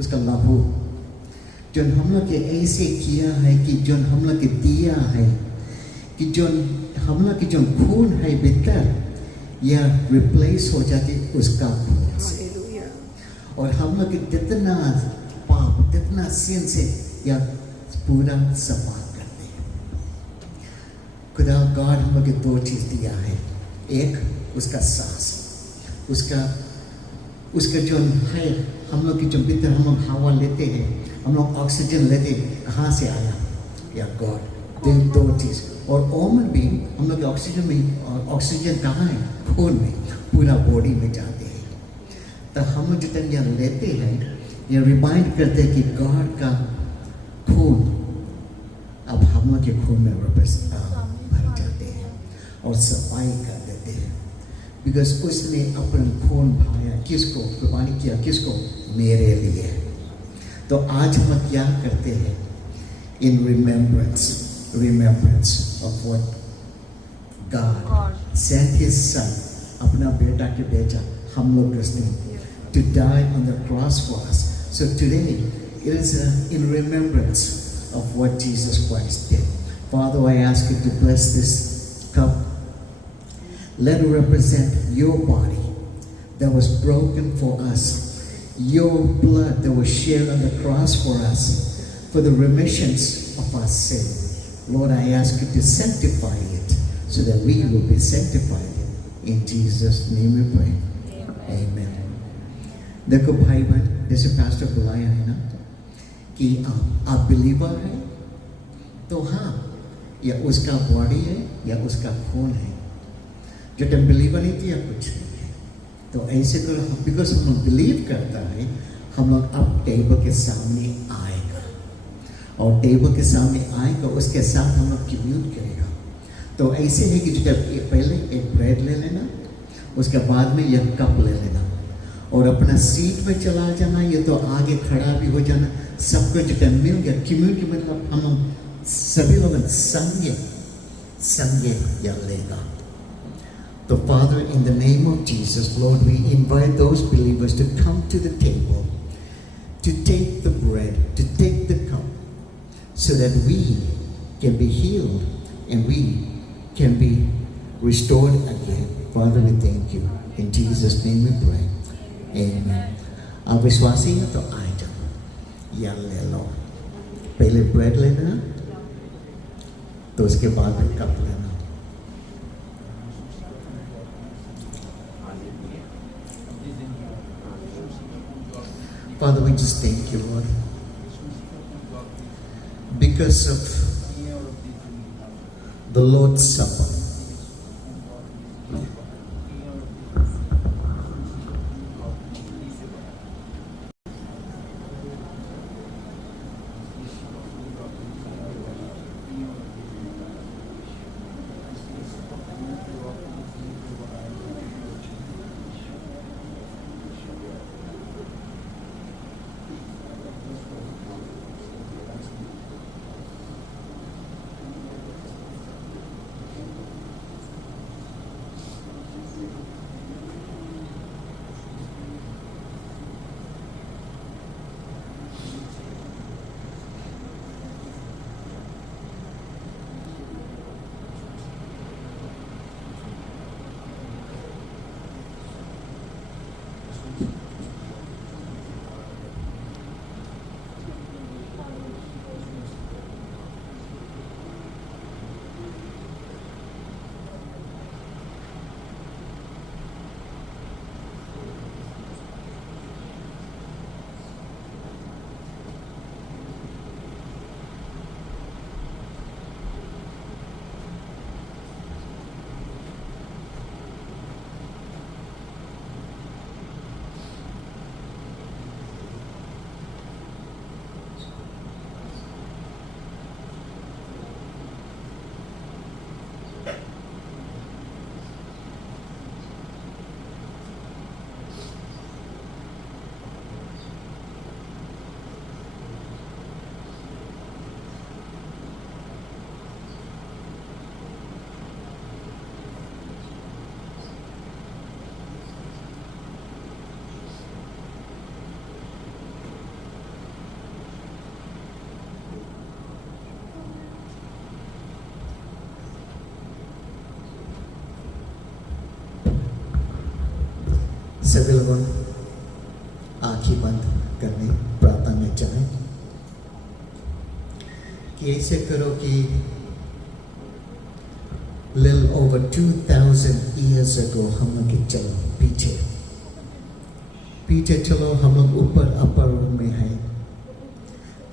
उसका लहू, जो हम लोग के ऐसे किया है कि जो हम लोग के दिया है कि जो हम लोग की जो खून है भीतर, यह रिप्लेस हो जाती उसका खून से। और हम लोग जितना पाप, जितना सिन से या पूरा सफा करते हैं। खुदा गॉड हम लोग 2 चीज दिया है। एक उसका सांस, उसका जो है हम लोग की जो भीतर हम लोग हवा लेते हैं, हम लोग ऑक्सीजन लेते हैं, कहाँ से आया? या गॉड। 2 चीज। और ओमन भी हम लोग ऑक्सीजन में, और ऑक्सीजन कहाँ है? खून में, पूरा बॉडी में जाते हैं। तो हम लोग जितना यह लेते हैं, यह रिमाइंड करते हैं कि गॉड का खून अब हम लोग के खून में भर जाते हैं और सफाई कर देते हैं। बिकॉज उसने अपना खून बहाया, किसको? कुर्बानी किया, किसको? मेरे लिए। तो आज हम क्या करते हैं? इन remembrance of what God sent his son, अपना बेटा के बेटा हम लोग उसने to die on the cross for us. So today, it is in remembrance of what Jesus Christ did. Father, I ask you to bless this cup. Let it represent your body that was broken for us, your blood that was shed on the cross for us, for the remissions of our sin. Lord, I ask you to sanctify it so that we will be sanctified. In Jesus' name we pray. Amen. देखो भाई बहन, जैसे pastor बुलाया है ना कि आप believer है, तो हाँ, या उसका बॉडी है या उसका खून है। जो टाइम बिलीवर नहीं थी या कुछ नहीं है। तो ऐसे तो बिकॉज हम लोग बिलीव करता है, हम लोग अब टेबल के सामने आएगा, और टेबल के सामने आएगा, उसके साथ हम लोग कम्यून करेगा। तो ऐसे है कि जो पहले एक ब्रेड ले लेना, उसके बाद में यह कप ले लेना, और अपना सीट में चला जाना, या तो आगे खड़ा भी हो जाना। सबको जो मिल गया कम्यून के मतलब हम सभी लोग संगे या लेगा। So Father, in the name of Jesus, Lord, we invite those believers to come to the table, to take the bread, to take the cup, so that we can be healed and we can be restored again. Father, we thank you. In Jesus' name we pray. Amen. आप विश्वासी हैं तो आए जाओ या ले लो। पहले bread लेना, तो उसके बाद फिर कप लेना। Father, we just thank you, Lord, because of the Lord's Supper. सभी लोगों आंखें बंद करने प्रार्थना में जाएं कि ऐसे करो कि little over 2000 years ago हम लोग चलो पीछे चलो, हम लोग ऊपर अपर रूम में हैं,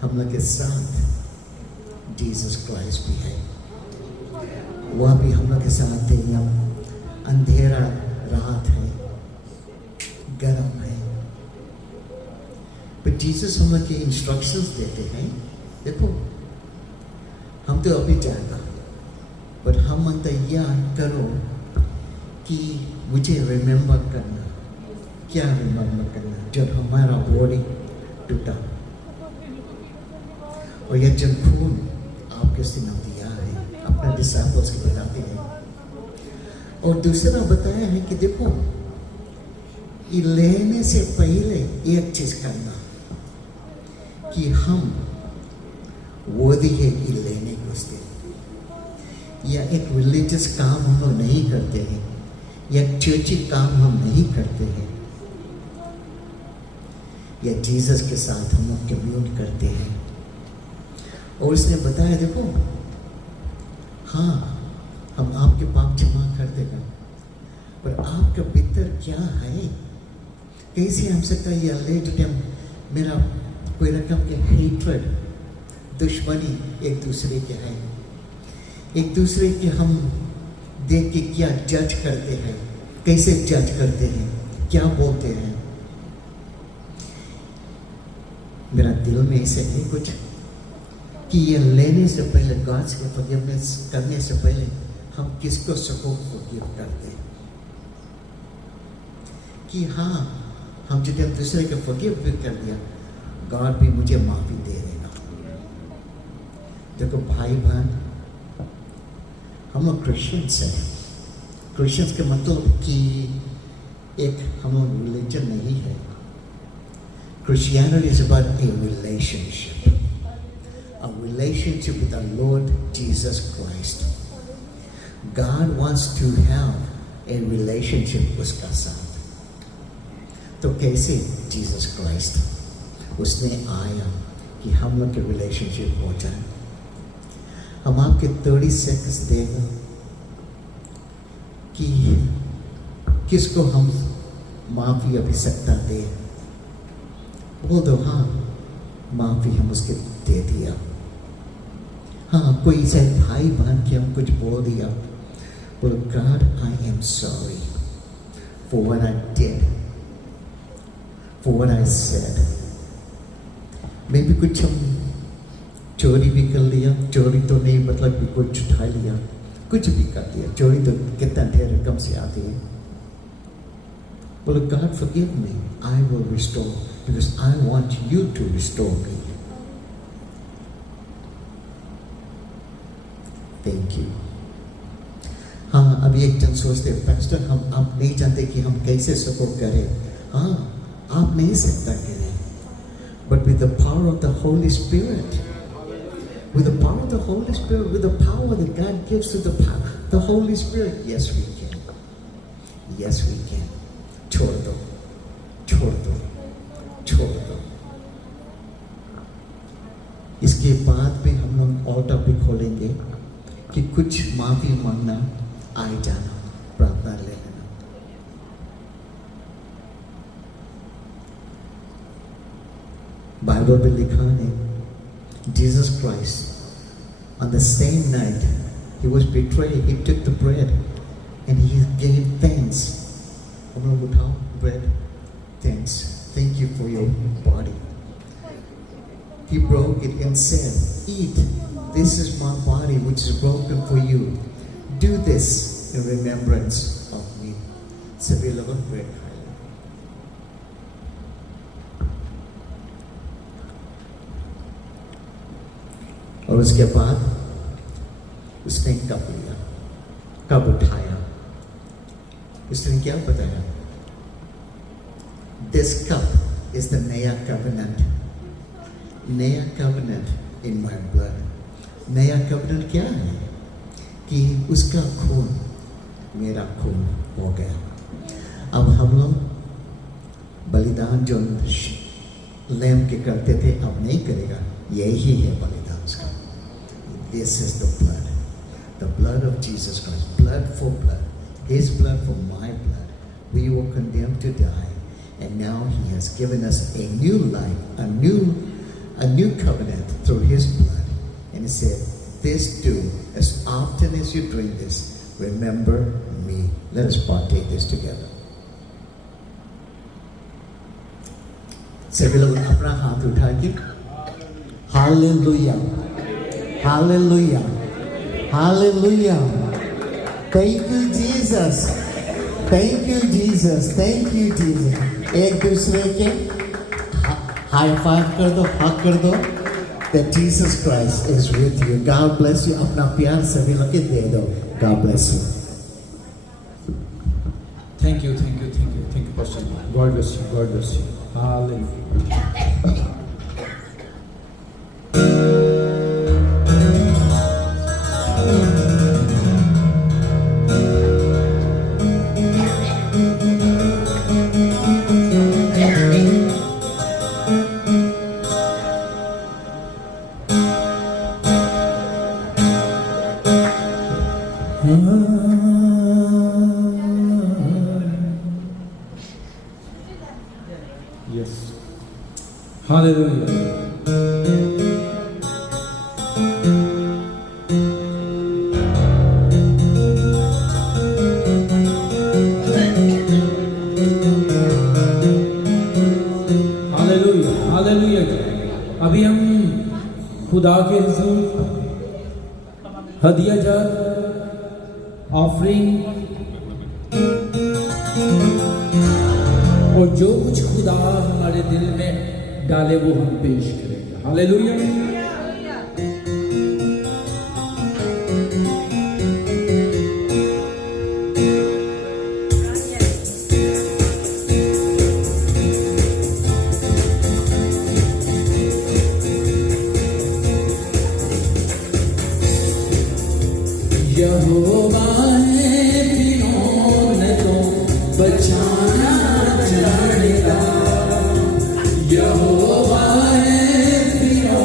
हम लोग के साथ जीसस क्राइस्ट भी है, वह भी हम लोग के साथ है। यहाँ अंधेरा रात है, गरम है, पर जीसस हम लोग के इंस्ट्रक्शंस देते हैं। देखो हम तो अभी जाएगा, पर हम तैयार करो कि मुझे रिमेंबर करना। क्या रिमेंबर करना? जब हमारा बॉडी टूटा और यह जब खून आपके सीने दिया है, अपने डिसाइपल्स को बताते हैं। और दूसरा बताया है कि देखो ये लेने से पहले एक चीज करना कि हम वर्दी है ये लेने को से, या एक रिलीजियस काम हम लोग नहीं करते हैं, या चर्ची काम हम नहीं करते हैं, या जीसस के साथ हम लोग कम्यून करते हैं। और उसने बताया देखो हाँ हम आपके पाप क्षमा कर देगा, पर आपका भीतर क्या है? कैसे हम सकता है या ले जो मेरा कोई रकम के हेट्रेड, दुश्मनी एक दूसरे के है, एक दूसरे के हम देख के क्या जज करते हैं, कैसे जज करते हैं, क्या बोलते हैं। मेरा दिल में ऐसे है कुछ कि ये लेने से पहले, गॉड्स के फॉरगिवनेस करने से पहले हम किसको सको फॉरगिव करते हैं कि हाँ हम जब दूसरे को फॉरगिव भी कर दिया, गॉड भी मुझे माफी दे देगा। देखो भाई बहन, हम लोग क्रिश्चियंस हैं। क्रिश्चियंस का मतलब कि एक हम लोग रिलीजन नहीं है। Christianity is about a relationship with our Lord Jesus Christ. God wants to have a relationship उसका साथ। तो कैसे? Jesus Christ उसने आया कि हम लोग के रिलेशनशिप हो जाए। हम आपके 30 सेकंड्स देगा कि किसको हम माफ़ी अभी सकता दे। बोल दो हाँ, माफ़ी हम उसके दे दिया। हाँ, कोई से भाई बहन के हम कुछ बोल दिया, बोलो God, I am sorry for what I did, for what I said. Maybe कुछ हम चोरी भी कर लिया, चोरी तो नहीं मतलब कि कुछ उठा लिया, कुछ भी कर दिया। चोरी तो कितना ढेर रकम से आती है। बोलो God, forgive me, I will restore because I want you to restore me. Thank you. हाँ, अभी एक जन सोचते पास्टर हम आप नहीं जानते कि हम कैसे सबको करें। हाँ, आप नहीं सकता करें, but with the power of the Holy Spirit, with the power of the Holy Spirit, with the power that God gives to the Holy Spirit, yes we can, yes we can. छोड़ दो, छोड़ दो, छोड़ दो। इसके बाद भी हम लोग और टॉपिक खोलेंगे कि कुछ माफी मांगना, आए जाना, प्रार्थना ले लेना। बाइबल में लिखा है Jesus Christ on the same night he was betrayed, he took the bread and he gave thanks. हम लोग उठाओ bread, thanks, thank you for your body. He broke it and said, eat, this is my body which is broken for you. Do this in remembrance of me. सभी लोग bread खाएं। और उसके बाद उसने कप लिया, कप उठाया, उसने क्या बताया? This cup is the नया covenant. नया covenant in my blood. नया covenant क्या है? कि उसका खून मेरा खून हो गया। अब हम लोग बलिदान जो लैम के करते थे अब नहीं करेगा, यही है बलिदान उसका। This is the blood of Jesus Christ, blood for blood, His blood for my blood. We were condemned to die, and now He has given us a new life, a new covenant through His blood. And He said, "This do as often as you drink this, remember me." Let us partake this together. सभी लोग अपना हाथ उठा के Hallelujah, Hallelujah, Hallelujah. Thank you Jesus, thank you Jesus, thank you Jesus. एक दूसरे के high five कर दो, हक कर दो। That Jesus Christ is with you. God bless you. अपना प्यार सभी लोग के दे दो। God bless you. Thank you, thank you, thank you, thank you, Pastor. God bless you, God bless you. Hallelujah. Yes. Hallelujah. Hallelujah. Hallelujah. अभी हम खुदा के हुजूर हदिया जात ऑफरिंग और जो कुछ खुदा हमारे दिल में डाले वो हम पेश करेंगे। हालेलुया। यहोवा ने पीरों ने तो बचाना जानेगा। यहोवा ने पीरों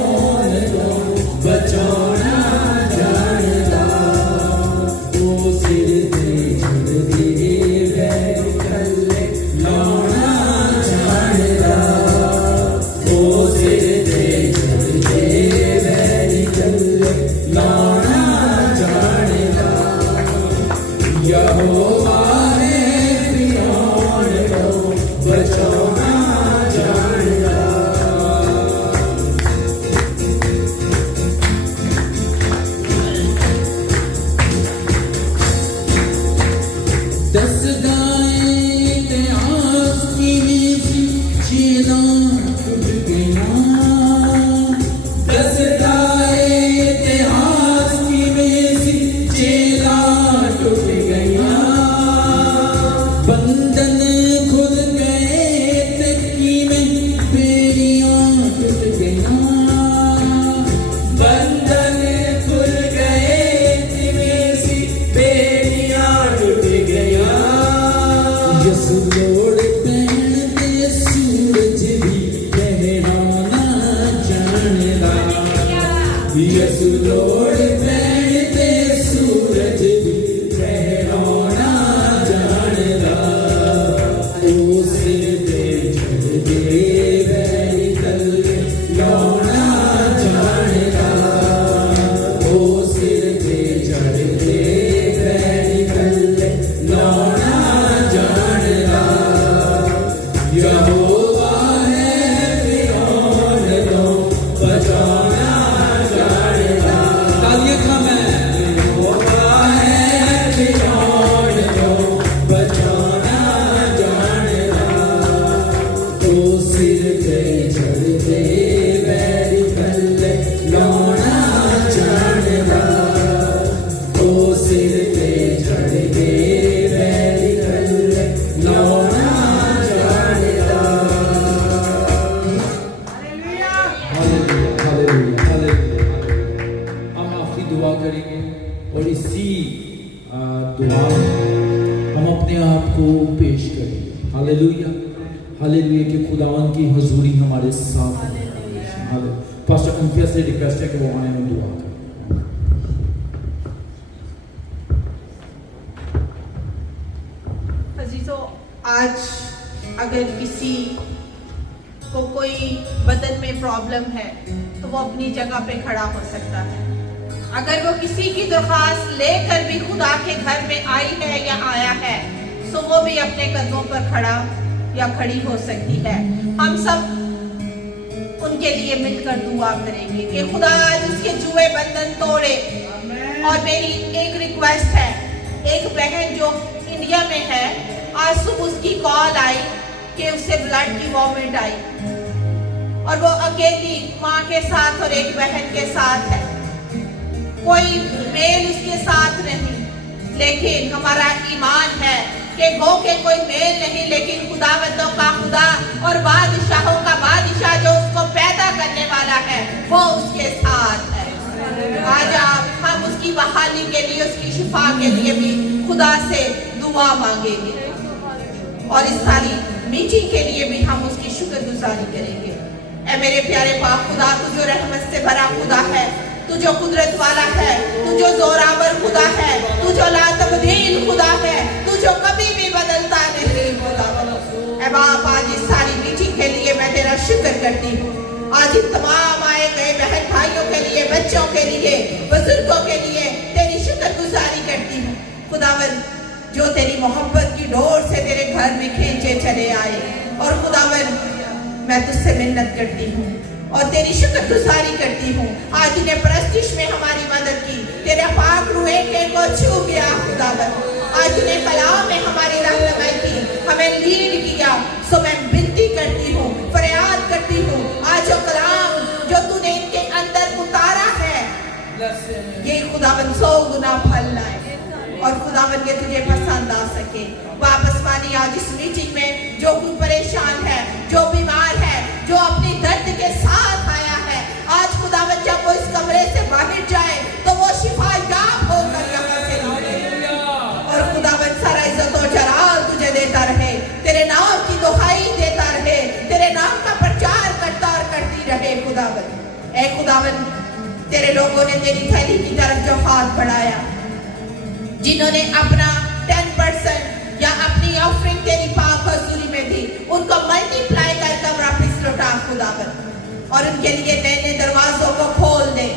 यसु लोड़ पैण ते सूरज भी ठहराना जानदा ओ सिर ते चढ़दे वैरी तले लौना जानदा ओ सिर ते चढ़दे वैरी तले लौना जानदा यहोवा है फिरौन तो बचाना जानदा तालियां का मैं यहोवा है फिरौन तो बचाना जानदा तो सिर ते चढ़दे वैरी तले लौना जानदा तो सिर ते चढ़दे वैरी तले लौना जानदा हालेलुया हालेलुया हालेलुया। हम आखिरी दुआ करेंगे और इसी दुआ में हम अपने आप को पेश करेंगे। हालेलुया हालेलुया कि खुदावन की हुजूरी हमारे साथ है। हालेलुया। पास्टर अंकिया से रिक्वेस्ट है कि वो आने में दुआ करें। अजीजों, आज अगर किसी को कोई बदन में प्रॉब्लम है तो वो अपनी जगह पे खड़ा हो सकता है। अगर वो किसी की दरख्वास्त लेकर भी खुदा के घर में आई है या आया है तो वो भी अपने कदमों पर खड़ा या खड़ी हो सकती है। हम सब उनके लिए मिलकर दुआ करेंगे कि खुदा आज उसके जुए बंधन तोड़े। और मेरी एक रिक्वेस्ट है, एक बहन जो इंडिया में है, आज सुबह उसकी कॉल आई कि उसे ब्लड की वॉमिट आई और वो अकेली माँ के साथ और एक बहन के साथ है, कोई मेल उसके साथ नहीं। लेकिन हमारा ईमान है कि गो के कोई मेल नहीं, लेकिन खुदावंदों का खुदा और बादशाहों का बादशाह जो उसको पैदा करने वाला है वो उसके साथ है। आज हम उसकी बहाली के लिए, उसकी शिफा के लिए भी खुदा से दुआ मांगेंगे और इस सारी मीटिंग के लिए भी हम उसकी शुक्रगुजारी करेंगे। ऐ मेरे प्यारे पाक खुदा, तू जो रहमत से भरा खुदा है, तू जो कुदरत वाला है, तू जो जोरावर खुदा है, तू जो ला तब्दील खुदा है, तू जो कभी भी बदलता नहीं खुदा। ऐ बाप, आज इस सारी मीटिंग के लिए मैं तेरा शुक्र करती हूँ। आज इन तमाम आए गए बहन भाइयों के लिए, बच्चों के लिए, बुजुर्गों के लिए तेरी शुक्रगुजारी करती हूँ खुदावन, जो तेरी मोहब्बत की डोर से तेरे घर में खींचे चले आए। और खुदावन, मैं तुझसे मिन्नत करती हूँ और तेरी शुक्रगुजारी करती हूँ। आज इन्हें प्रस्तिश में हमारी मदद की, तेरे पाक रूहे के को छू गया खुदावन। आज इन्हें कलाम में हमारी रहनुमाई की, हमें लीड किया। सो मैं विनती करती हूँ, फरियाद करती हूँ, आज जो कलाम जो तूने इनके अंदर उतारा है, ये खुदावन 100 गुना फल लाए और खुदावन ये तुझे पसंद आ सके। वापस पानी आज इस मीटिंग में जो कोई परेशान है, जो बीमार है, जो अपनी दर्द के साथ आया है, आज खुदावन जब वो इस कमरे से बाहर जाए तो वो शिफा याब होकर यहाँ से निकले। और खुदावन सारा इज्जत और जलाल तुझे देता रहे, तेरे नाम की दुहाई देता रहे, तेरे नाम का प्रचार करता और करती रहे खुदावन। ऐ खुदावन, तेरे लोगों ने तेरी थैली की तरफ जो हाथ बढ़ाया, जिन्होंने अपना 10% या अपनी ऑफरिंग तेरी पाक हजूरी में दी, उनको मल्टीप्लाई करके वापस लौटा खुदावन। और उनके लिए नए नए दरवाजों को खोल दे।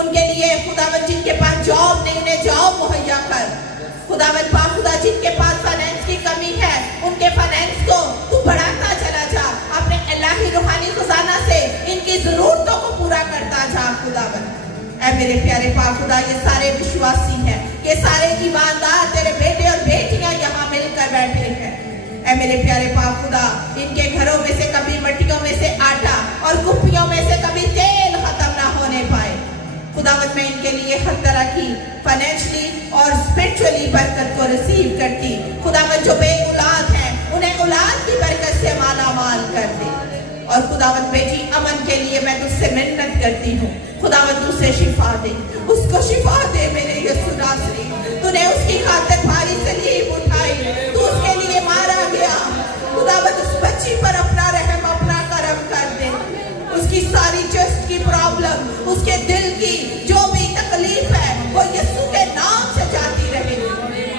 उनके लिए खुदावन, जिनके पास जॉब नहीं, उन्हें जॉब मुहैया कर खुदावन। पाक खुदा, जिनके पास फाइनेंस की कमी है, उनके फाइनेंस को तू बढ़ाता चला जा। अपने इलाही रूहानी खजाना से इनकी जरूरतों को पूरा करता जा खुदावन। ऐ मेरे प्यारे पाक खुदा, ये सारे विश्वासी हैं, ये सारे ईमानदार तेरे बेटे और बेटियां यहाँ मिलकर बैठे हैं। ऐ मेरे प्यारे पाक खुदा, इनके घरों में से कभी मट्टियों में से आटा और कुप्पियों में से कभी तेल खत्म ना होने पाए खुदावन। मैं इनके लिए हर तरह की फाइनेंशियली और स्पिरिचुअली बरकत को रिसीव करती खुदावन। जो बे औलाद हैं, उन्हें औलाद की बरकत से माला माल कर दे। और खुदावन, बेटी अमन के लिए मैं तुझसे मिन्नत करती हूँ खुदावन, तुझसे शिफा दे, उसको शिफा दे मेरे यीशु नासरी। तूने उसकी खातिर भारी सलीब उठाई, तू उसके लिए मारा गया खुदावन। उस बच्ची पर अपना रहम, अपना करम कर दे। उसकी सारी चेस्ट की प्रॉब्लम, उसके दिल की जो भी तकलीफ है वो यीशु के नाम से जाती रहे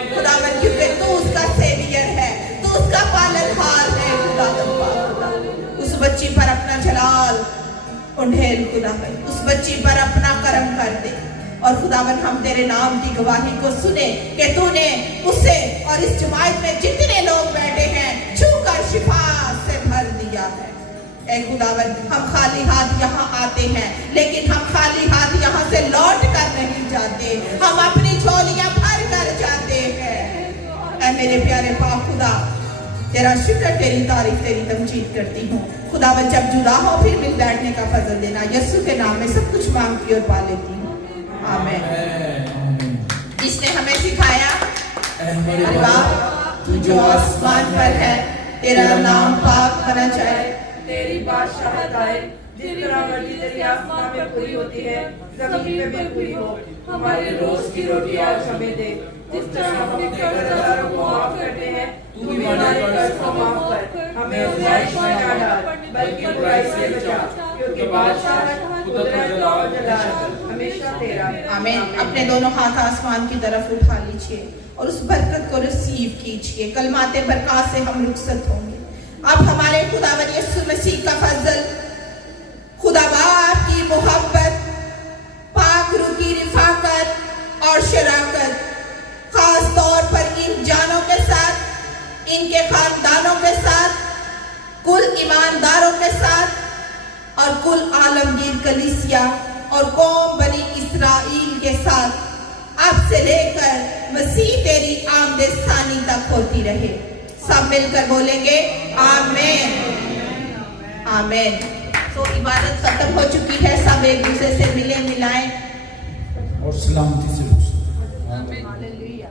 खुदावन, क्योंकि तू उसका सेवियर है, तू उसका पालनहार है खुदावन। उस बच्ची पर अपना जलाल उंडेल खुदावन, उस बच्ची पर अपना करम कर दे। और खुदावन हम तेरे नाम की गवाही को सुने कि तूने उसे और इस जमात में जितने लोग बैठे हैं छूकर शिफा से भर दिया है। ऐ खुदावन, हम खाली हाथ यहाँ आते हैं, लेकिन हम खाली हाथ यहाँ से लौट कर नहीं जाते, हम अपनी झोलियां भर कर जाते हैं। ऐ मेरे प्यारे पाक खुदा, तेरा शुक्र, तेरी तारीफ, तेरी तमजीद करती हूँ खुदावन। जब जुदा हो फिर मिल बैठने का फजल देना, यीशु के नाम में सब कुछ मांगती और पा लेती हूँ, आमीन। जिसने हमें सिखाया, अरे बाप तू जो आसमान पर है, तेरा नाम पाक बना जाए, तेरी बादशाहत आए, जिस तरह मर्जी तेरी आसमान में पूरी होती है जमीन में भी पूरी हो। हमारी रोज की रोटी आज हमें दे, जिस तरह हम अपने कर्जदारों को माफ करते हैं तू भी हमारे कर्ज को माफ कर। हमें आज़माइश में न डाल बल्कि बुराई से बचा, क्योंकि बादशाहत, कुदरत और जलाल हमेशा तेरा है, आमीन। अपने दोनों हाथ आसमान की तरफ उठा लीजिए और उस बरकत को रिसीव कीजिए। कलमाते बरकत से हम रुखसत होंगे। अब हमारे खुदावन यीशु मसीह का फजल, खुदा बाप की मोहब्बत, पाक रूह की रिफाकत और शराकत खास तौर पर इन जानों के साथ, इनके खानदानों के साथ, कुल ईमानदारों के साथ और कुल आलमगीर कलीसिया और कौम बनी इस्राइल के साथ अब से लेकर मसीह तेरी आमदे सानी तक होती रहे। सब मिलकर बोलेंगे आमीन, आमीन। तो इबादत खत्म हो चुकी है, सब एक दूसरे से मिले मिलाएं और सलामती से। हालेलुया।